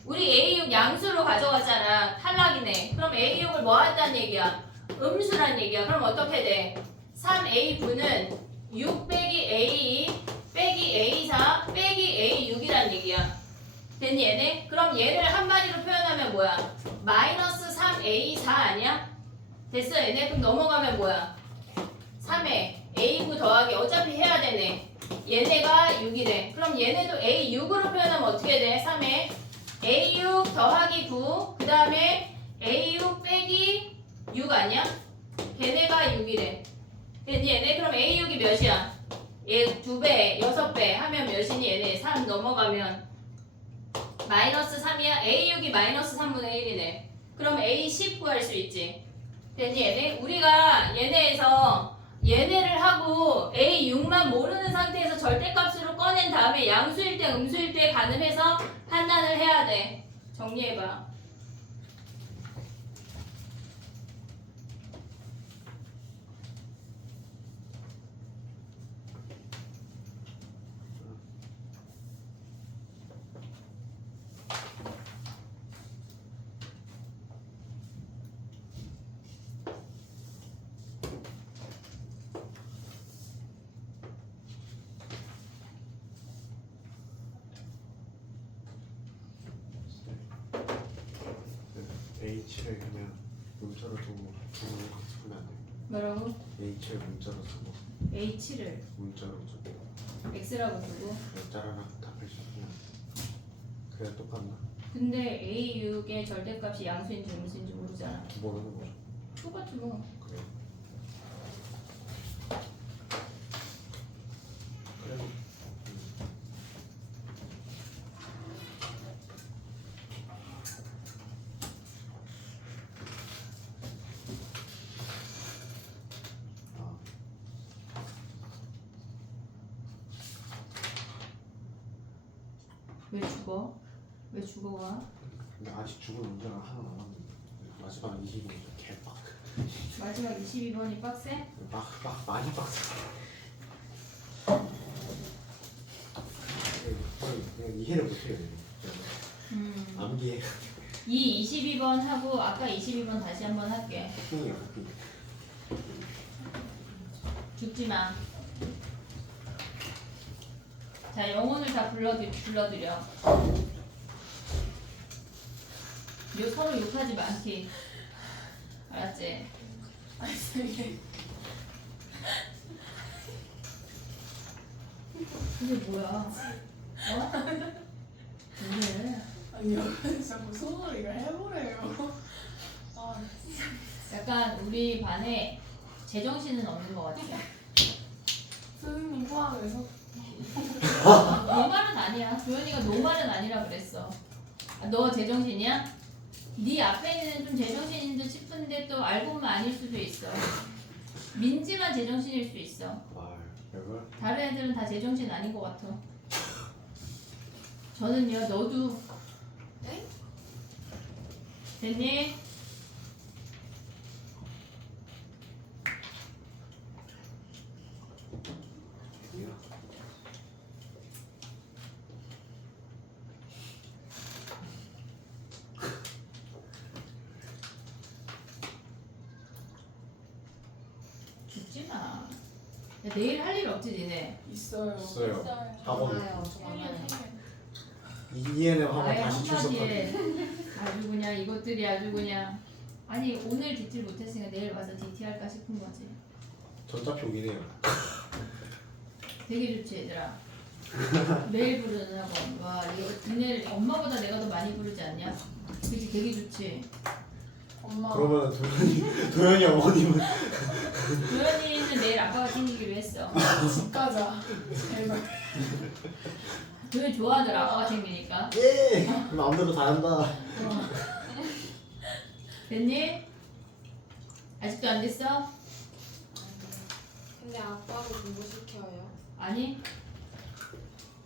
우리 A6 양수로 가져갔잖아. 탈락이네. 그럼 A6을 뭐 한다는 얘기야? 음수란 얘기야. 그럼 어떻게 돼? 3A9는 6 빼기 A2 빼기 A4 빼기 A6이란 얘기야. 됐니 얘네? 그럼 얘를 한마디로 표현하면 뭐야? 마이너스 3A4 아니야? 됐어 얘네? 그럼 넘어가면 뭐야? 3에 A9 더하기 어차피 해야 되네. 얘네가 6이래. 그럼 얘네도 A6으로 표현하면 어떻게 돼? 3에 A6 더하기 9 그 다음에 A6 빼기 6 아니야? 걔네가 6이래. 됐니 얘네? 그럼 A6이 몇이야? 얘 2배, 6배 하면 몇이니 얘네? 3 넘어가면 마이너스 3이야? A6이 마이너스 3분의 1이네. 그럼 A10 구할 수 있지. 됐니 얘네? 우리가 얘네에서 얘네를 하고 A6만 모르는 상태에서 절대값으로 꺼낸 다음에 양수일 때 음수일 때 가늠해서 판단을 해야 돼. 정리해봐. H를 그냥 문자로 두고 주문을 같이 보면 안 돼. 뭐라고? H를 문자로 두고 A7을 문자로 두고 X라고 두고 짜라락 답을 쓰면 그래야 똑같나? 근데 A6의 절대값이 양수인지 음수인지 모르잖아. 모르는 거죠. 똑같지 뭐. 그래. 그래도 아, 왜 죽어? 왜 죽어가? 근데 아직 죽을 문제가 하나 남았는데 마지막 20분 개빡. 마지막 22번이 빡세? 막 많이 빡세. 그냥 이해를 못해요. 암기해. 이 22번 하고 아까 22번 다시 한번 할게. 폭풍이야 폭풍. 죽지 마. 자, 영혼을 다 불러드려. 서로 욕하지 마, 않기. 알았지? 아니 선생님. 이게 뭐야? 어? 왜? 아니 여러분 자꾸 손으로 이거 해보래요. 아 약간 우리 반에 제정신은 없는 것 같아. 선생님 포함해서. 너 말은 아니야. 도현이가 너 말은 아니라 그랬어. 아, 너 제정신이야? 네 앞에 있는 좀 제정신인 듯 싶은데 또 알고 보면 아닐 수도 있어. 민지만 제정신일 수 있어. 와, 이걸 다른 애들은 다 제정신 아닌 것 같아. 저는요, 너도. 네? 됐니? 죽지 마. 야, 내일 할 일 없지, 니네? 있어요. 있어요. 있어요. 학원 많아요. 저 많아요. 이해는 하고 아예 다시 출석하기. 한마디에 아주 그냥 이것들이 아주 그냥 아니 오늘 DT를 못했으니까 내일 와서 DT 할까 싶은 거지. 전자표 오긴 해요. 되게 좋지 얘들아. 매일 부르는 학원. 와 이거 니네 엄마보다 내가 더 많이 부르지 않냐? 그치 되게 좋지. 엄마. 그러면 도현이 어머님은 도현이는 내일 아빠가 챙기기로 했어. 집 가자. 제발. 도현이 좋아하더라 아빠가 챙기니까. 예 마음대로 다 한다. 됐니? 아직도 안 됐어? 근데 아빠를 공부시켜요. 아니?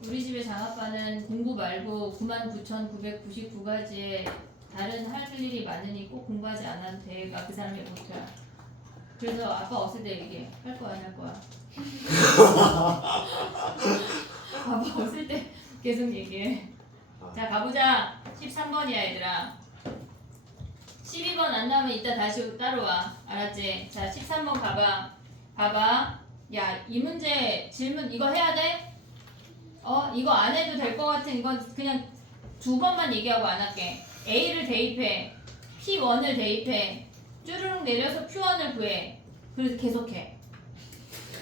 우리 집의 장아빠는 공부 말고 99,999가지의 다른 할 일이 많으니 꼭 공부하지 않아도 돼가 그 사람의 모토야. 그래서 아빠 없을 때 얘기해. 할 거야, 안 할 거야. 아빠 없을 때 계속 얘기해. 자, 가보자. 13번이야, 얘들아. 12번 안 나오면 이따 다시 따라와. 알았지? 자, 13번 가봐. 봐봐. 야, 이 문제 질문 이거 해야 돼? 이거 안 해도 될 것 같은 이건 그냥 2번만 얘기하고 안 할게. A를 대입해. P1을 대입해. 쭈르륵 내려서 Q1을 구해. 그래서 계속해.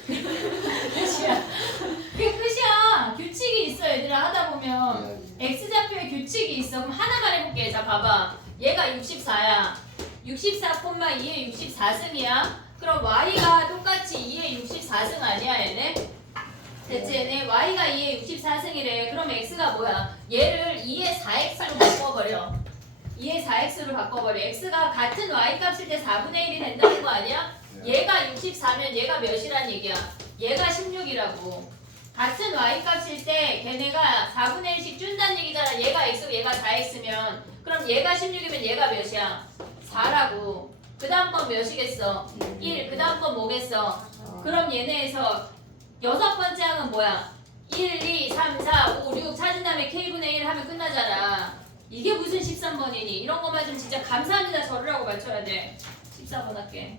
끝이야. 그게 끝이야. 규칙이 있어, 얘들아. 하다 보면. X좌표에 규칙이 있어. 그럼 하나만 해볼게. 자, 봐봐. 얘가 64야. 64,2의 64승이야. 그럼 Y가 똑같이 2의 64승 아니야, 얘네? 됐지, 얘네? Y가 2의 64승이래. 그럼 X가 뭐야? 얘를 2의 4X로 바꿔버려. 2의 4X로 바꿔버려. X가 같은 Y 값일 때 4분의 1이 된다는 거 아니야? 얘가 64면 얘가 몇이란 얘기야? 얘가 16이라고. 같은 Y 값일 때 걔네가 4분의 1씩 준다는 얘기잖아. 얘가 X고 얘가 4X면 그럼 얘가 16이면 얘가 몇이야? 4라고. 그 다음 건 몇이겠어? 1. 그 다음 건 뭐겠어? 그럼 얘네에서 6번째 항은 뭐야? 1, 2, 3, 4, 5, 6 찾은 다음에 K분의 1 하면 끝나잖아. 이게 무슨 13번이니? 이런 것만 좀 진짜 감사합니다 저르라고 맞춰야 돼. 14번 할게.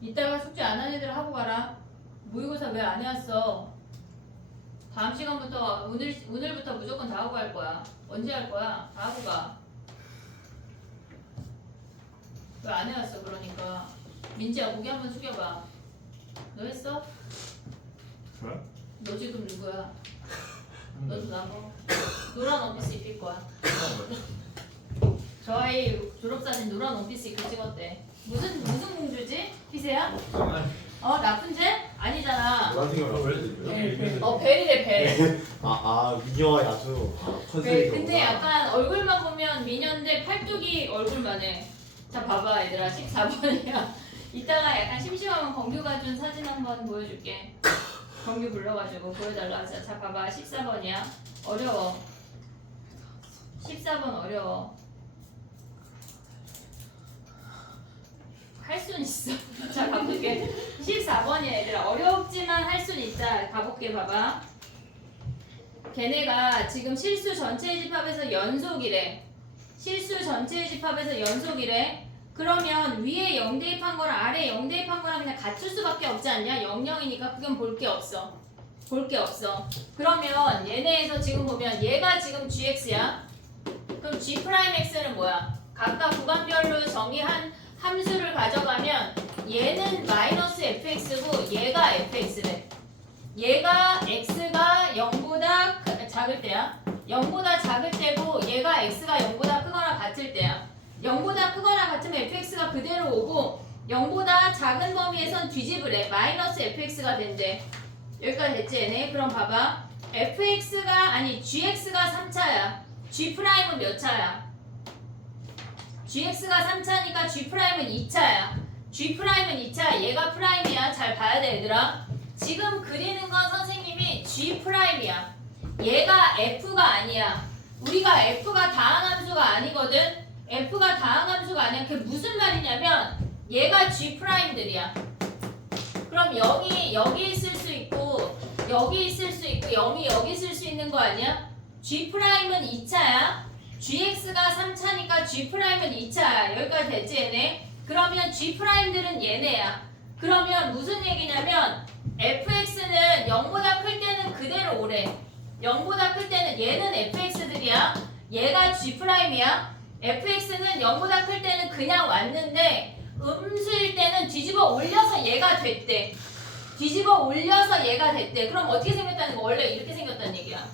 이따가 숙제 안 한 애들 하고 가라. 모의고사 왜 안 해왔어? 다음 시간부터 오늘부터 무조건 다 하고 갈 거야. 언제 할 거야? 다 하고 가. 왜 안 해왔어? 그러니까 민지야 고개 한번 숙여봐. 너 했어? 뭐야? 너 지금 누구야? 너도 나고 노란 원피스 입힐 거야. 저 아이 졸업사진 노란 원피스 입고 찍었대. 무슨 공주지? 희세야? 라푼젤? 아니잖아. 벨이래 벨. 미녀와 야수. 컨셉이 근데 약간 얼굴만 보면 미녀인데 팔뚝이 얼굴만 해. 자 봐봐 얘들아 14번이야. 이따가 약간 심심하면 범규가 준 사진 한번 보여줄게. 범규 불러가지고 보여달라 하자. 자 봐봐 14번이야. 어려워. 14번 어려워. 할 순 있어. 자 가볼게. 14번이야 얘들아. 어렵지만 할 순 있다. 가볼게 봐봐. 걔네가 지금 실수 전체의 집합에서 연속이래. 실수 전체의 집합에서 연속이래. 그러면 위에 0 대입한 거랑 아래 0 대입한 거랑 그냥 같을 수밖에 없지 않냐? 0, 0이니까 그건 볼 게 없어. 볼 게 없어. 그러면 얘네에서 지금 보면 얘가 지금 gx야. 그럼 g'x는 뭐야? 각각 구간별로 정의한 함수를 가져가면 얘는 마이너스 fx고 얘가 fx래. 얘가 x가 0보다 작을 때야. 0보다 작을 때고 얘가 x가 0보다 크거나 같을 때야. 0보다 크거나 같으면 fx가 그대로 오고 0보다 작은 범위에선 뒤집으래. 마이너스 fx가 된대. 여기까지 됐지 얘네? 그럼 봐봐. gx가 3차야. g'은 몇 차야? gx가 3차니까 g'은 2차야. g'은 2차. 얘가 프라임이야. 잘 봐야 돼 얘들아. 지금 그리는 건 선생님이 g'이야. 얘가 f가 아니야. 우리가 f가 다항함수가 아니거든. f가 다항함수가 아니야. 그게 무슨 말이냐면 얘가 g'들이야. 그럼 0이 여기 있을 수 있고 여기 있을 수 있고 0이 여기 있을 수 있는 거 아니야? g'은 2차야. gx가 3차니까 g'은 2차야. 여기까지 됐지 얘네? 그러면 g'들은 얘네야. 그러면 무슨 얘기냐면 fx는 0보다 클 때는 그대로 오래. 0보다 클 때는 얘는 fx들이야. 얘가 g'이야. fx는 0보다 클 때는 그냥 왔는데 음수일 때는 뒤집어 올려서 얘가 됐대. 뒤집어 올려서 얘가 됐대. 그럼 어떻게 생겼다는 거? 원래 이렇게 생겼다는 얘기야.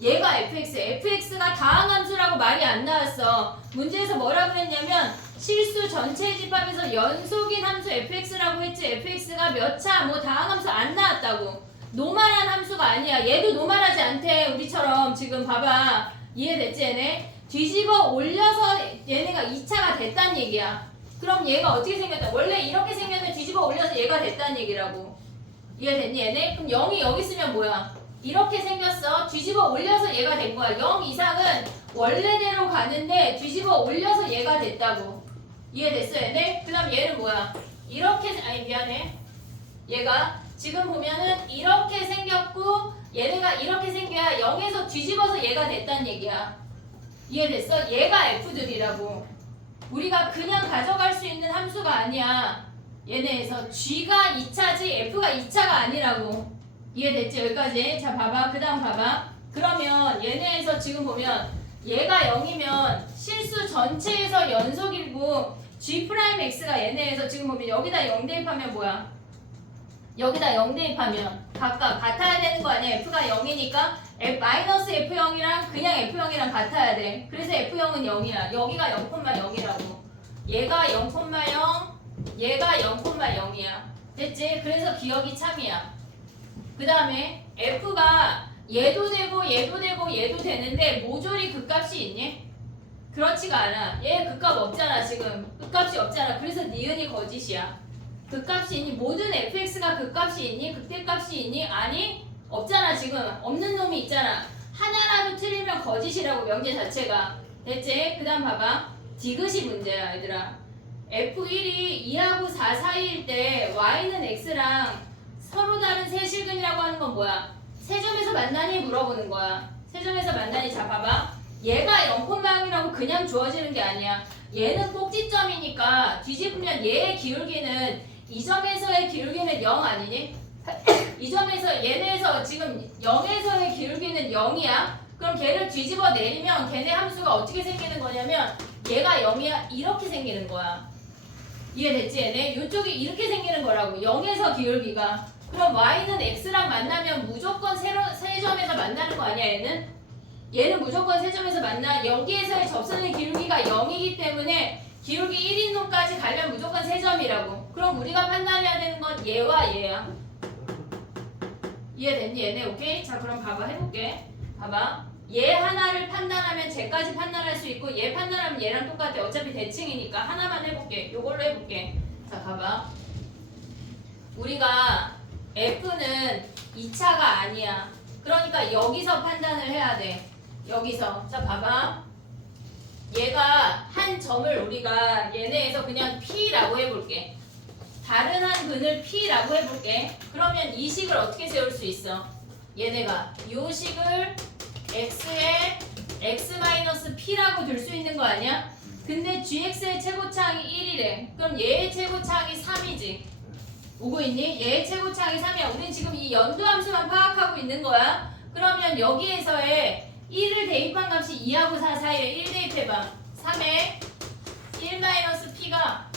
얘가 fx가 다항함수라고 말이 안 나왔어. 문제에서 뭐라고 했냐면 실수 전체 집합에서 연속인 함수 fx라고 했지 fx가 몇 차 뭐 다항함수 안 나왔다고. 노말한 함수가 아니야. 얘도 노말하지 않대. 우리처럼 지금 봐봐. 이해됐지 얘네? 뒤집어 올려서 얘네가 2차가 됐단 얘기야. 그럼 얘가 어떻게 생겼다? 원래 이렇게 생겼는데 뒤집어 올려서 얘가 됐단 얘기라고. 이해됐니 얘네? 그럼 0이 여기 있으면 뭐야? 이렇게 생겼어. 뒤집어 올려서 얘가 된 거야. 0 이상은 원래대로 가는데 뒤집어 올려서 얘가 됐다고. 이해됐어 얘네? 그 다음 얘는 뭐야? 이렇게 아니 미안해. 얘가 지금 보면은 이렇게 생겼고 얘네가 이렇게 생겨야 0에서 뒤집어서 얘가 됐단 얘기야. 이해됐어? 얘가 f들이라고. 우리가 그냥 가져갈 수 있는 함수가 아니야. 얘네에서 g가 2차지 f가 2차가 아니라고. 이해됐지? 여기까지. 자 봐봐. 그 다음 봐봐. 그러면 얘네에서 지금 보면 얘가 0이면 실수 전체에서 연속이고 g'x가 얘네에서 지금 보면 여기다 0 대입하면 뭐야? 여기다 0 대입하면 각각 같아야 되는 거 아니야? f가 0이니까 -f0이랑 그냥 f0이랑 같아야 돼. 그래서 f0은 0이야. 여기가 0,0이라고. 얘가 0,0, 얘가 0,0이야. 됐지? 그래서 기억이 참이야. 그 다음에 f가 얘도 되고 얘도 되고 얘도 되는데 모조리 극값이 있니? 그렇지가 않아. 얘 극값 없잖아 지금. 극값이 없잖아. 그래서 니은이 거짓이야. 극값이 있니? 모든 fx가 극값이 있니? 극대값이 있니? 아니 없잖아 지금. 없는 놈이 있잖아. 하나라도 틀리면 거짓이라고 명제 자체가. 됐지? 그 다음 봐봐. 디귿이 문제야 얘들아. f1이 2하고 4 사이일 때 y는 x랑 서로 다른 세실근이라고 하는 건 뭐야? 세점에서 만나니 물어보는 거야. 세점에서 만나니. 자 봐봐. 얘가 0,0이라고 그냥 주어지는 게 아니야. 얘는 꼭지점이니까 뒤집으면 얘의 기울기는 이 점에서의 기울기는 0 아니니? 이 점에서 얘네에서 지금 0에서의 기울기는 0이야. 그럼 걔를 뒤집어 내리면 걔네 함수가 어떻게 생기는 거냐면 얘가 0이야. 이렇게 생기는 거야. 이해됐지 얘네? 이쪽이 이렇게 생기는 거라고. 0에서 기울기가. 그럼 y는 x랑 만나면 무조건 세 점에서 만나는 거 아니야 얘는? 얘는 무조건 세 점에서 만나. 여기에서의 접선의 기울기가 0이기 때문에 기울기 1인 놈까지 가려면 무조건 세 점이라고. 그럼 우리가 판단해야 되는 건 얘와 얘야. 이해됐니 얘네? 오케이? 자 그럼 봐봐 해볼게. 봐봐. 얘 하나를 판단하면 쟤까지 판단할 수 있고 얘 판단하면 얘랑 똑같아. 어차피 대칭이니까 하나만 해볼게. 요걸로 해볼게. 자 봐봐. 우리가 F는 2차가 아니야. 그러니까 여기서 판단을 해야 돼. 여기서. 자 봐봐. 얘가 한 점을 우리가 얘네에서 그냥 P라고 해볼게. 다른 한 근을 P라고 해볼게. 그러면 이 식을 어떻게 세울 수 있어? 얘네가 요 식을 x에 x-p라고 둘 수 있는 거 아니야? 근데 gx의 최고차항이 1이래. 그럼 얘의 최고차항이 3이지. 오고 있니? 얘의 최고차항이 3이야. 우린 지금 이 연도함수만 파악하고 있는 거야. 그러면 여기에서의 1을 대입한 값이 2하고 4 사이에 1 대입해봐. 3에 1-p가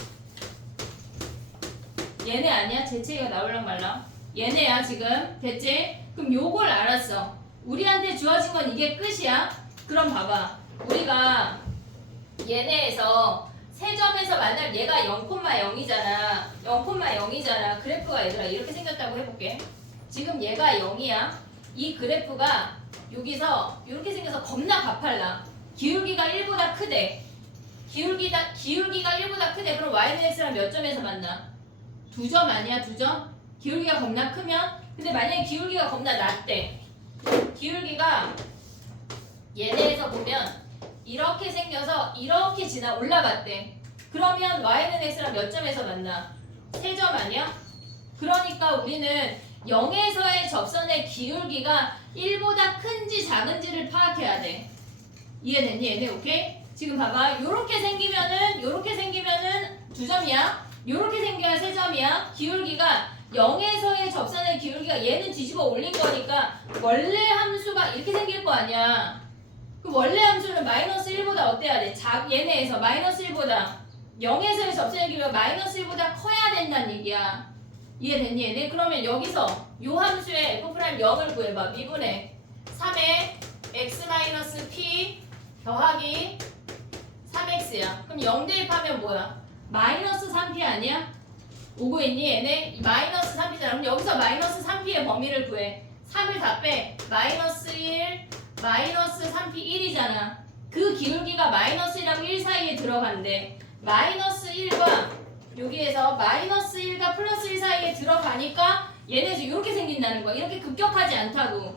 얘네 아니야? 재채기가 나올랑 말랑. 얘네야 지금. 됐지? 그럼 요걸 알았어. 우리한테 주어진 건 이게 끝이야. 그럼 봐봐. 우리가 얘네에서 세 점에서 만날 얘가 0,0이잖아. 0,0이잖아. 그래프가 얘들아 이렇게 생겼다고 해볼게. 지금 얘가 0이야. 이 그래프가 여기서 이렇게 생겨서 겁나 가팔라. 기울기가 1보다 크대. 기울기가 1보다 크대. 그럼 y는 x랑 몇 점에서 만나? 2점 아니야? 2점? 기울기가 겁나 크면? 근데 만약에 기울기가 겁나 낮대. 기울기가 얘네에서 보면 이렇게 생겨서 이렇게 지나 올라갔대. 그러면 y는 x랑 몇 점에서 만나? 3점 아니야? 그러니까 우리는 0에서의 접선의 기울기가 1보다 큰지 작은지를 파악해야 돼. 이해됐니 얘네? 오케이? 지금 봐봐. 요렇게 생기면은 2점이야. 요렇게 생겨야 3점이야. 기울기가 0에서의 접선의 기울기가 얘는 뒤집어 올린 거니까 원래 함수가 이렇게 생길 거 아니야. 그 원래 함수는 마이너스 1보다 어때야 돼? 얘네에서 마이너스 1보다 0에서의 접선의 길이가 마이너스 1보다 커야 된다는 얘기야. 이해됐니 얘네? 그러면 여기서 요 함수의 f'0을 구해봐. 미분의 3의 x-p 더하기 3x야. 그럼 0 대입하면 뭐야? 마이너스 3p 아니야? 오고 있니 얘네? 마이너스 3p잖아. 그럼 여기서 마이너스 3p의 범위를 구해. 3을 다 빼. 마이너스 1, 마이너스 3p 1이잖아. 그 기울기가 마이너스 1하고 1 사이에 들어간대. 마이너스 1과 여기에서 마이너스 1과 플러스 1 사이에 들어가니까 얘네 이렇게 생긴다는 거야. 이렇게 급격하지 않다고.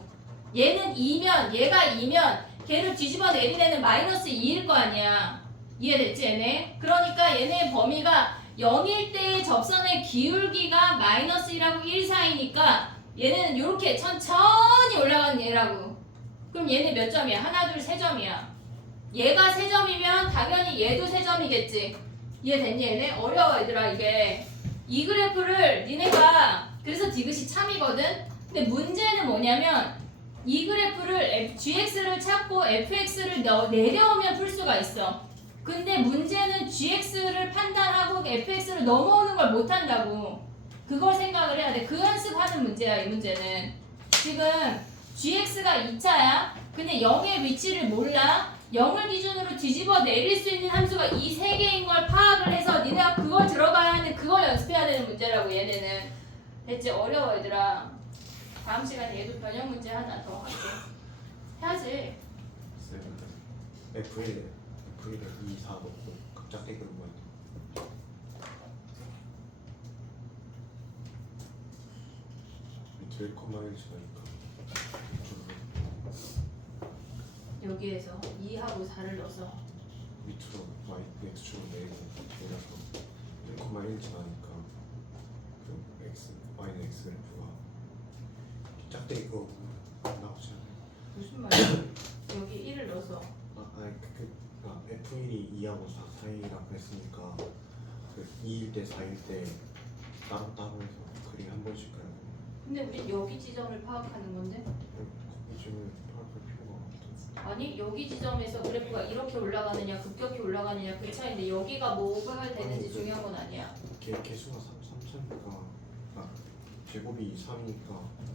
얘는 2면 얘가 2면 걔를 뒤집어 내린 애는 마이너스 2일 거 아니야. 이해됐지 얘네? 그러니까 얘네의 범위가 0일 때의 접선의 기울기가 마이너스 1하고 1 사이니까 얘네는 이렇게 천천히 올라가는 얘라고. 그럼 얘네 몇 점이야? 하나, 둘, 세 점이야. 얘가 세 점이면 당연히 얘도 세 점이겠지. 이해됐니 얘네? 어려워 얘들아 이게. 이 그래프를 니네가 그래서 디귿이 참이거든? 근데 문제는 뭐냐면 이 그래프를 gx를 찾고 fx를 내려오면 풀 수가 있어. 근데 문제는 gx를 판단하고 fx를 넘어오는 걸 못한다고. 그걸 생각을 해야 돼. 그 연습하는 문제야 이 문제는. 지금 gx가 2차야. 근데 0의 위치를 몰라. 0을 기준으로 뒤집어 내릴 수 있는 함수가 이 세 개인 걸 파악을 해서 니네가 그걸 들어가야 하는 그걸 연습해야 되는 문제라고 얘네는. 됐지? 어려워 얘들아. 다음 시간에 얘도 변형 문제 하나 더 할게. 해야지. F를 2, 4 넣고 갑작대기로 뭐야? 밑에 1,1씩 여기에서 2하고 4를 넣어서 밑으로 x축으로 내리고 내려서 1,1씩 하니까 그 x, y는 x를 부가 짝대기 그거 나오지 않아요? 무슨 말이야? 여기 1을 넣어서 F1이 2하고 4 사이라고 했으니까 그 2일 때 4일 때 따로 해서 그림 한 번씩 그려요. 근데 우리 여기 지점을 파악하는 건데? 거기 지금 파악할 필요가 없어. 아니 여기 지점에서 그래프가 이렇게 올라가느냐 급격히 올라가느냐 그 차이인데 여기가 뭐가 되는지 중요한 건 아니야. 개수가 3차니까 제곱이 3이니까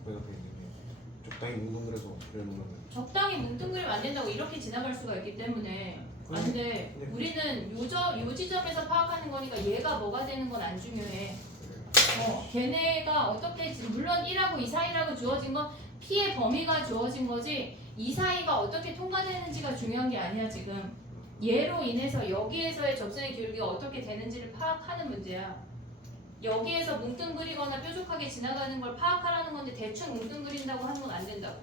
거기다 있는 게 적당히 뭉뚱그려서 그려놓으면 적당히 뭉뚱그리면 안 된다고. 이렇게 지나갈 수가 있기 때문에 안 돼. 우리는 요 지점에서 파악하는 거니까 얘가 뭐가 되는 건 안 중요해. 걔네가 어떻게 물론 1하고 2 사이라고 주어진 건 P의 범위가 주어진 거지 이 사이가 어떻게 통과되는지가 중요한 게 아니야 지금. 얘로 인해서 여기에서의 접선의 기울기가 어떻게 되는지를 파악하는 문제야. 여기에서 뭉뚱그리거나 뾰족하게 지나가는 걸 파악하라는 건데 대충 뭉뚱그린다고 하는 건 안 된다고.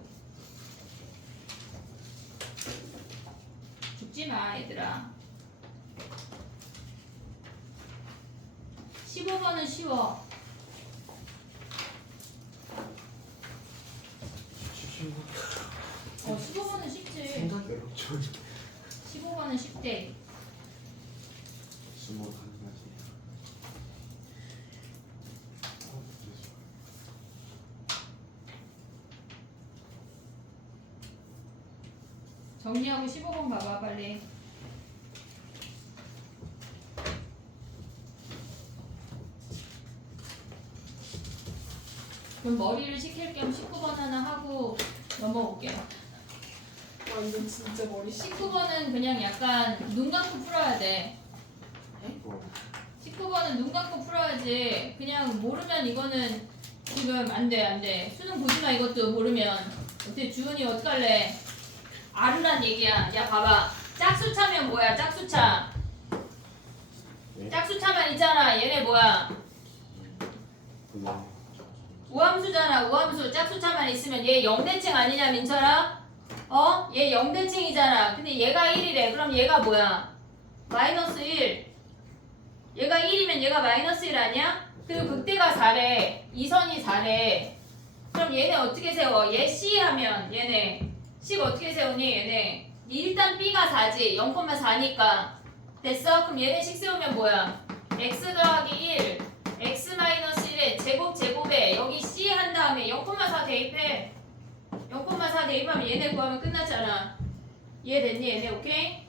죽지 마 얘들아. 15번은 쉬워. 15번은 쉽지. 생각대로 좀 15번은 쉽대. 스모 가능하지. 정리하고 15번 봐봐 빨리. 그럼 머리를 식힐 겸 19번 하나 하고 넘어올게요. 완전 진짜 머리 19번은 그냥 약간 눈 감고 풀어야 돼. 이거 19번은 눈 감고 풀어야지. 그냥 모르면 이거는 지금 안 돼. 수능 보지 마 이것도 모르면. 어때 주은이 어떡할래? 알으란 얘기야. 야 봐봐. 짝수차면 뭐야? 짝수차. 네? 짝수차만 있잖아. 얘네 뭐야? 우함수잖아. 우함수. 짝수차만 있으면 얘 0대칭 아니냐 민철아? 얘 0대칭이잖아. 근데 얘가 1이래. 그럼 얘가 뭐야? 마이너스 1. 얘가 1이면 얘가 마이너스 1 아니야? 그리고 극대가 4래. 이 선이 4래. 그럼 얘네 어떻게 세워? 얘 C 하면 얘네 C가 어떻게 세우니? 얘네 일단 B가 4지. 0,4니까 됐어? 그럼 얘네 식 세우면 뭐야? X 더하기 1 X 마이너스 1에 제곱에 여기 C 한 다음에 0,4 대입해. 0,4 대입하면 얘네 구하면 끝났잖아. 이해됐니 얘네? 오케이?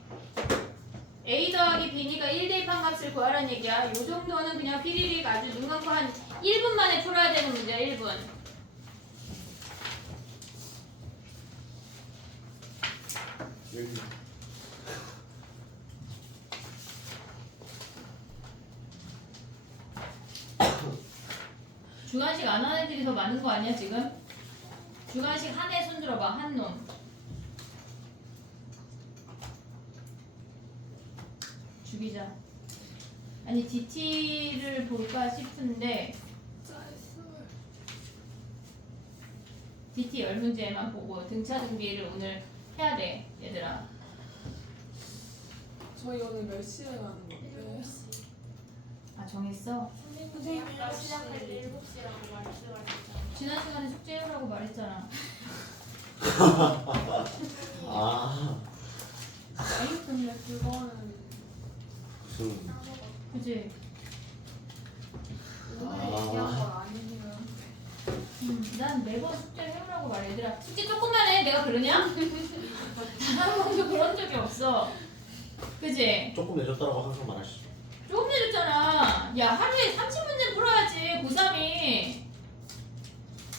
A 더하기 B니까 1 대입한 값을 구하라는 얘기야. 요 정도는 그냥 피리릭 아주 눈 감고 한 1분 만에 풀어야 되는 문제야. 1분. 여기 주관식 안 하는 애들이 더 많은 거 아니야 지금? 주관식 한 애 손들어봐. 한 놈. 죽이자. 아니 DT를 볼까 싶은데 DT 10문제만 보고 등차 등비를 오늘 해야 돼 얘들아. 저희 오늘 몇 시에 가는 건데? 아 정했어? 선생님 아까 시작할 때 7시라고 말씀하셨잖아요. 지난 시간에 숙제해오라고 말했잖아. 아 아니 근데 그거는 무슨 그치? 오늘 아. 얘기한 건 아니면 난 매번 숙제를 해오라고 말해. 얘들아 숙제 조금만 해. 내가 그러냐? 단 한 번도 그런 적이 없어. 그치? 조금 내줬다라고 항상 말하시죠. 조금 내줬잖아. 야 하루에 30문제 풀어야지 고3이.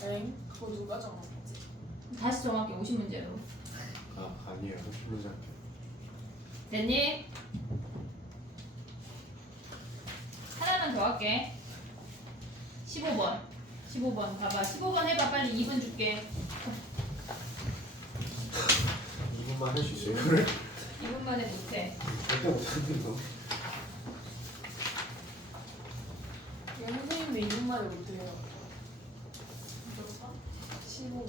엥? 그거 누가 정했지? 다시 정확히 50문제로. 아 아니에요. 30문제 할게요. 됐니? 하나만 더 할게. 15번. 15번 봐봐. 15번 해봐. 빨리 2분 줄게. 2분만 할 수 있어요. 이거를 2분 만에 못해. 절대 못하는 거. 얘 선생님도 2분 만에 못해요. 15.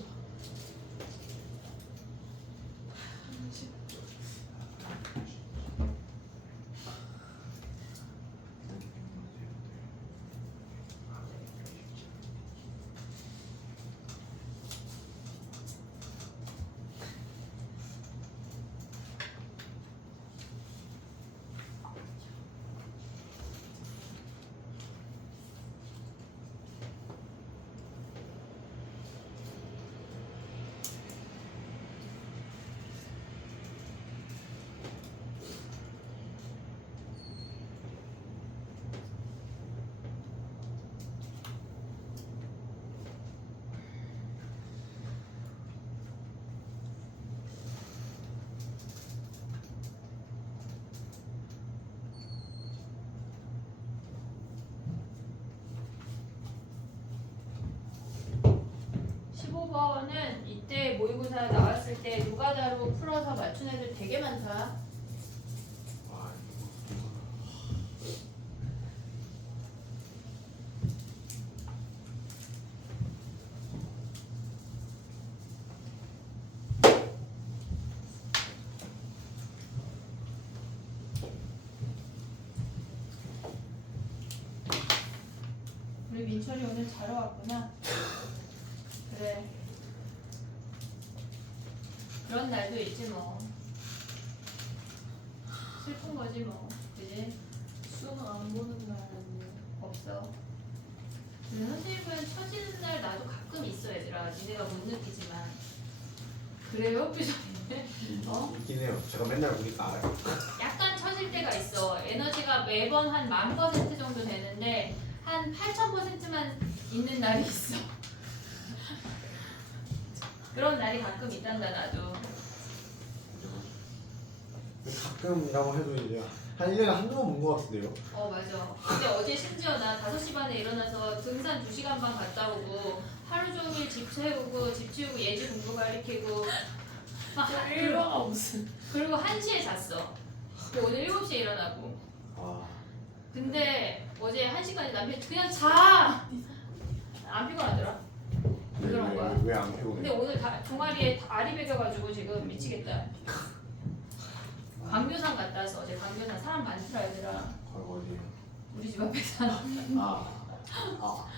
는 이때 모의고사 나왔을 때 노가다로 풀어서 맞춘 애들 되게 많다. 아 우리 민철이 오늘 자러 왔구나. 그래. 그런 날도 있지 뭐. 슬픈 거지 뭐. 그지? 수능 안 보는 날은요. 없어. 근데 선생님은 처지는 날 나도 가끔 있어 얘들아. 니네가 못 느끼지만. 그래요? 삐졌네. 어? 있긴 해요. 제가 맨날 보니까 알아요. 약간 처질 때가 있어. 에너지가 매번 한 10,000% 정도 되는데 한 8,000%만 있는 날이 있어. 그런 날이 가끔 있단다 나도. 가끔이라고 해도 이제 한 1년에 한두 번 본 것 같은데요. 어 맞아. 근데 어제 심지어 나 5시 반에 일어나서 등산 2시간 반 갔다 오고 하루 종일 집 채우고 집 치우고 예지 공부 가르치고 막 일과가 무슨. 그리고 1시에 잤어. 그리고 오늘 7시에 일어나고. 아 근데 어제 1시간에 남편이 그냥 자! 안 피곤하더라. 그런 거야. 왜안 근데 피곤해? 오늘 종아리에 알이 베겨가지고 지금 미치겠다. 광교산 갔다 와서 어제 광교산 사람 많더라 얘들아. 어디요? 우리 집 앞에 산.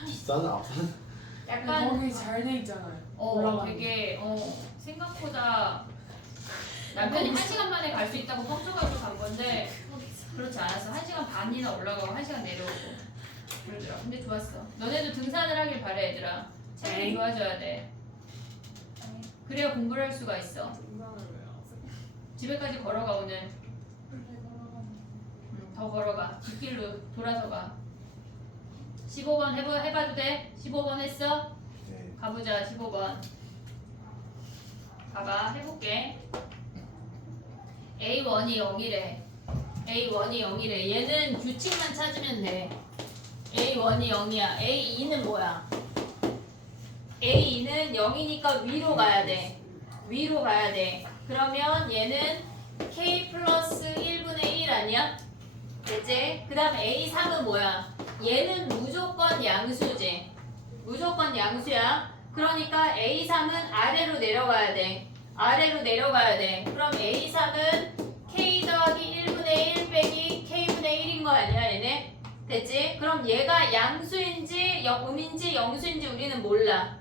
비싼 앞산? 약간 거기 잘 돼 있잖아요. 어 올라가는 되게 생각보다 남편이 1시간 만에 갈 수 있다고 뻥쳐가지고 간 건데 그렇지 않았어. 1시간 반이나 올라가고 1시간 내려오고 그러더라. 근데 좋았어. 너네도 등산을 하길 바래 얘들아. 체력이 에이. 좋아져야 돼. 그래야 공부를 할 수가 있어. 등산을 왜 하세요? 집에까지 걸어가 오늘. 더 걸어가. 뒷길로 돌아서 가. 15번 해봐도 돼? 15번 했어? 네. 가보자. 15번. 봐봐. 해볼게. A1이 0이래. A1이 0이래. 얘는 규칙만 찾으면 돼. A1이 0이야. A2는 뭐야? A2는 0이니까 위로 가야 돼. 위로 가야 돼. 그러면 얘는 K 플러스 1분의 1 아니야? 됐지? 그 다음 A3은 뭐야? 얘는 무조건 양수지. 무조건 양수야. 그러니까 A3은 아래로 내려가야 돼. 아래로 내려가야 돼. 그럼 A3은 K 더하기 1분의 1 빼기 K분의 1인 거 아니야 얘네? 됐지? 그럼 얘가 양수인지 음인지 영수인지 우리는 몰라.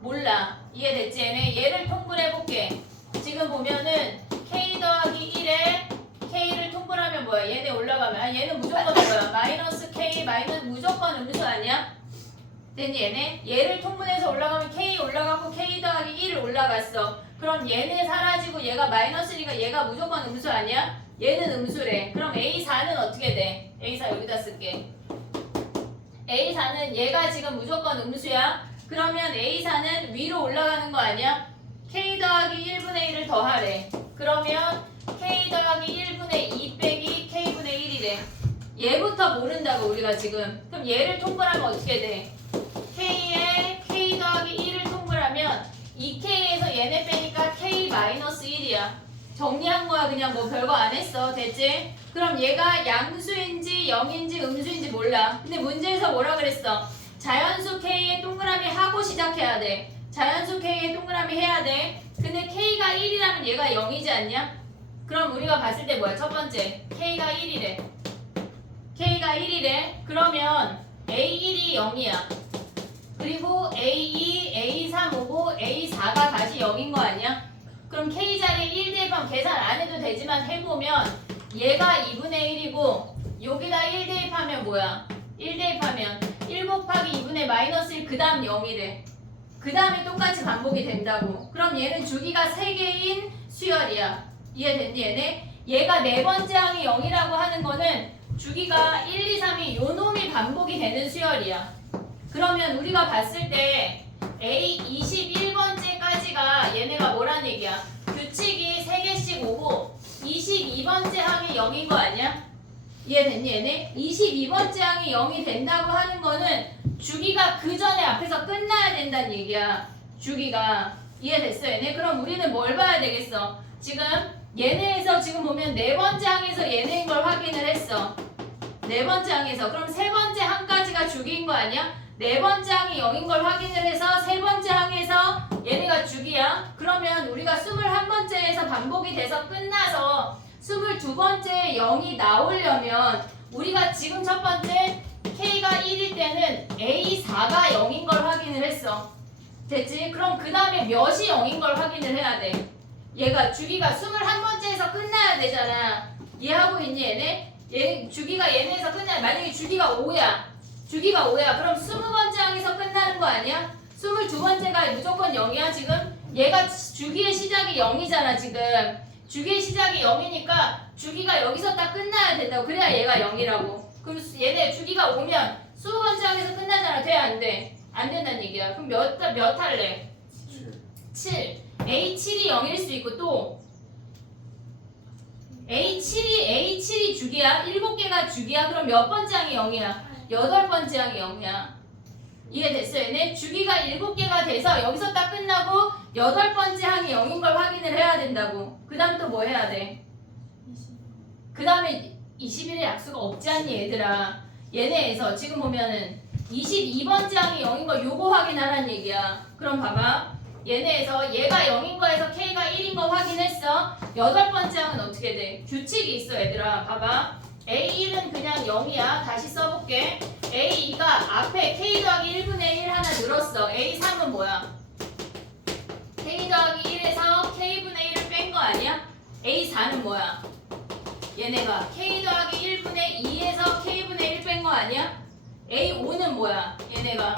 몰라. 이해됐지? 얘를 통분해볼게. 지금 보면은 K 더하기 1에 K를 통분하면 뭐야? 얘네 올라가면 얘는 무조건 뭐야? 마이너스 K 마이너스 무조건 음수 아니야? 됐니 얘네? 얘를 통분해서 올라가면 K 올라가고 K 더하기 1 올라갔어. 그럼 얘네 사라지고 얘가 마이너스니까 얘가 무조건 음수 아니야? 얘는 음수래. 그럼 A4는 어떻게 돼? A4 여기다 쓸게. A4는 얘가 지금 무조건 음수야. 그러면 A4는 위로 올라가는 거 아니야? K 더하기 1분의 1을 더하래. 그러면 K 더하기 1분의 2 빼기 K분의 1이래. 얘부터 모른다고 우리가 지금. 그럼 얘를 통분하면 어떻게 돼? K에 K 더하기 1을 통분하면 2K에서 얘네 빼니까 K 마이너스 1이야. 정리한 거야. 그냥 뭐 별거 안 했어. 됐지? 그럼 얘가 양수인지 0인지 음수인지 몰라. 근데 문제에서 뭐라 그랬어? 자연수 K에 동그라미 하고 시작해야 돼. 자연수 K에 동그라미 해야 돼. 근데 K가 1이라면 얘가 0이지 않냐? 그럼 우리가 봤을 때 뭐야? 첫 번째 K가 1이래. K가 1이래. 그러면 A1이 0이야. 그리고 A2, A3 오고 A4가 다시 0인 거 아니야? 그럼 K 자리에 1 대입하면 계산 안 해도 되지만 해보면 얘가 2분의 1이고 여기다 1 대입하면 뭐야? 1 대입하면 1 곱하기 2분의 마이너스 1 그 다음 0이래. 그 다음에 똑같이 반복이 된다고. 그럼 얘는 주기가 3개인 수열이야. 이해됐니 얘네? 얘가 네 번째 항이 0이라고 하는 거는 주기가 1, 2, 3이 요 놈이 반복이 되는 수열이야. 그러면 우리가 봤을 때 A 21번째까지가 얘네가 뭐란 얘기야? 규칙이 3개씩 오고 22번째 항이 0인 거 아니야? 이해됐니 얘네? 22번째 항이 0이 된다고 하는 거는 주기가 그 전에 앞에서 끝나야 된다는 얘기야. 주기가. 이해됐어 얘네? 그럼 우리는 뭘 봐야 되겠어? 지금 얘네에서 지금 보면 네 번째 항에서 얘네인 걸 확인을 했어. 네 번째 항에서. 그럼 세 번째 항까지가 주기인 거 아니야? 네 번째 항이 0인 걸 확인을 해서 세 번째 항에서 얘네가 주기야. 그러면 우리가 21번째에서 반복이 돼서 끝나서 22번째에 0이 나오려면 우리가 지금 첫 번째 K가 1일 때는 A4가 0인 걸 확인을 했어. 됐지? 그럼 그 다음에 몇이 0인 걸 확인을 해야 돼. 얘가 주기가 21번째에서 끝나야 되잖아. 이해하고 있니 얘네? 얘 주기가 얘네에서 끝나야. 만약에 주기가 5야. 주기가 5야. 그럼 20번째 항에서 끝나는 거 아니야? 22번째가 무조건 0이야 지금? 얘가 주기의 시작이 0이잖아 지금. 주기의 시작이 0이니까 주기가 여기서 딱 끝나야 된다고. 그래야 얘가 0이라고. 그럼 얘네 주기가 5면 20번째 항에서 끝나잖아. 돼? 안 돼? 안 된다는 얘기야. 그럼 몇 할래? 7. A7이 0일 수 있고 또 A7이 주기야. 7개가 주기야. 그럼 몇 번째 항이 0이야? 8번째 항이 0이야. 이해됐어 얘네? 주기가 7개가 돼서 여기서 딱 끝나고 8번째 항이 0인 걸 확인을 해야 된다고. 그 다음 또 뭐 해야 돼? 그 다음에 21의 약수가 없지 않니 얘들아. 얘네에서 지금 보면은 22번째 항이 0인 거 요거 확인하라는 얘기야. 그럼 봐봐. 얘네에서 얘가 0인 거에서 K가 1인 거 확인했어. 8번째 항은 어떻게 돼? 규칙이 있어 얘들아. 봐봐. A1은 그냥 0이야. 다시 써볼게. A2가 앞에 K 더하기 1분의 1 하나 늘었어. A3은 뭐야? K 더하기 1에서 K분의 1을 뺀 거 아니야? A4는 뭐야? 얘네가 K 더하기 1분의 2에서 K분의 1 뺀 거 아니야? A5는 뭐야? 얘네가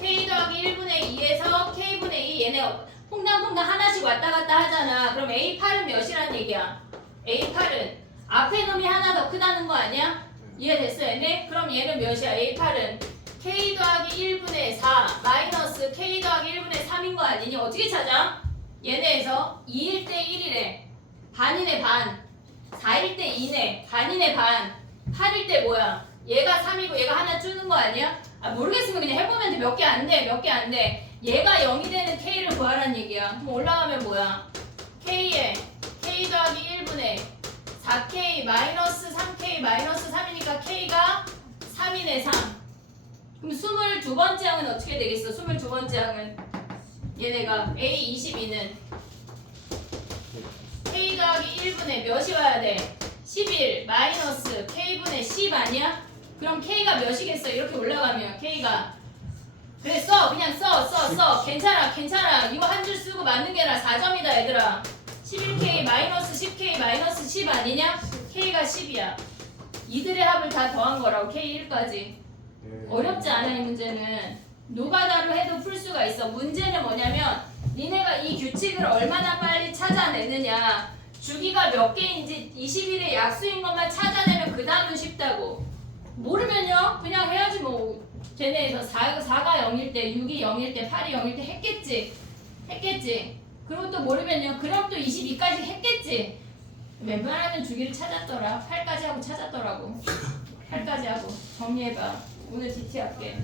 K 더하기 1분의 2에서 K분의 2 얘네가 퐁당퐁당 하나씩 왔다 갔다 하잖아. 그럼 A8은 몇이란 얘기야? A8은 앞에 놈이 하나 더 크다는 거 아니야? 이해됐어 얘네? 그럼 얘는 몇이야? A8은 K 더하기 1분의 4 마이너스 K 더하기 1분의 3인 거 아니니? 어떻게 찾아? 얘네에서 2일 때 1이래. 반이네 반. 4일 때 2네. 반이네 반. 8일 때 뭐야? 얘가 3이고 얘가 하나 주는 거 아니야? 아 모르겠으면 그냥 해보면 돼. 몇 개 안 돼. 몇 개 안 돼. 얘가 0이 되는 K를 구하라는 얘기야. 그럼 올라가면 뭐야? K에 K 더하기 1분의 4K 마이너스 3K 마이너스 3이니까 K가 3이네 3. 그럼 22번째 항은 어떻게 되겠어? 22번째 항은 얘네가 A22는 K 더하기 1분의 몇이 와야 돼? 11 마이너스 K분의 10 아니야? 그럼 K가 몇이겠어? 이렇게 올라가면 K가 그래 써 그냥 써 괜찮아 이거 한 줄 쓰고 맞는 게 아니라 4점이다 얘들아 11K 마이너스 10K 마이너스 10 아니냐? K가 10이야 이들의 합을 다 더한 거라고 K1까지 어렵지 않아 이 문제는 노가다로 해도 풀 수가 있어 문제는 뭐냐면 니네가 이 규칙을 얼마나 빨리 찾아내느냐 주기가 몇 개인지 21의 약수인 것만 찾아내면 그 다음은 쉽다고 모르면요 그냥 해야지 뭐 쟤네에서 4가 0일 때 6이 0일 때 8이 0일 때 했겠지 그리고 또 모르면요 그럼 또 22까지 했겠지 웬만하면 주기를 찾았더라 8까지 하고 찾았더라고 8까지 하고 정리해봐 오늘 DT 할게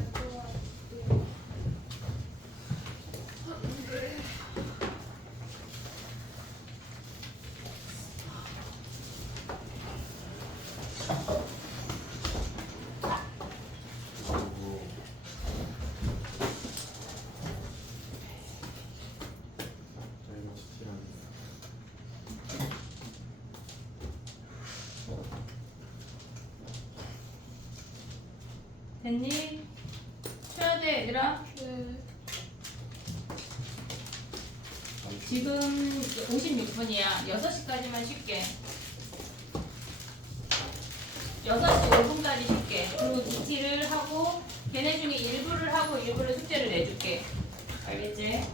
됐니? 쉬어야 돼 얘들아 네. 지금 56분이야 6시까지만 쉴게 6시 5분까지 쉴게 그리고 DT를 하고 걔네 중에 일부를 하고 일부를 숙제를 내줄게 알겠지?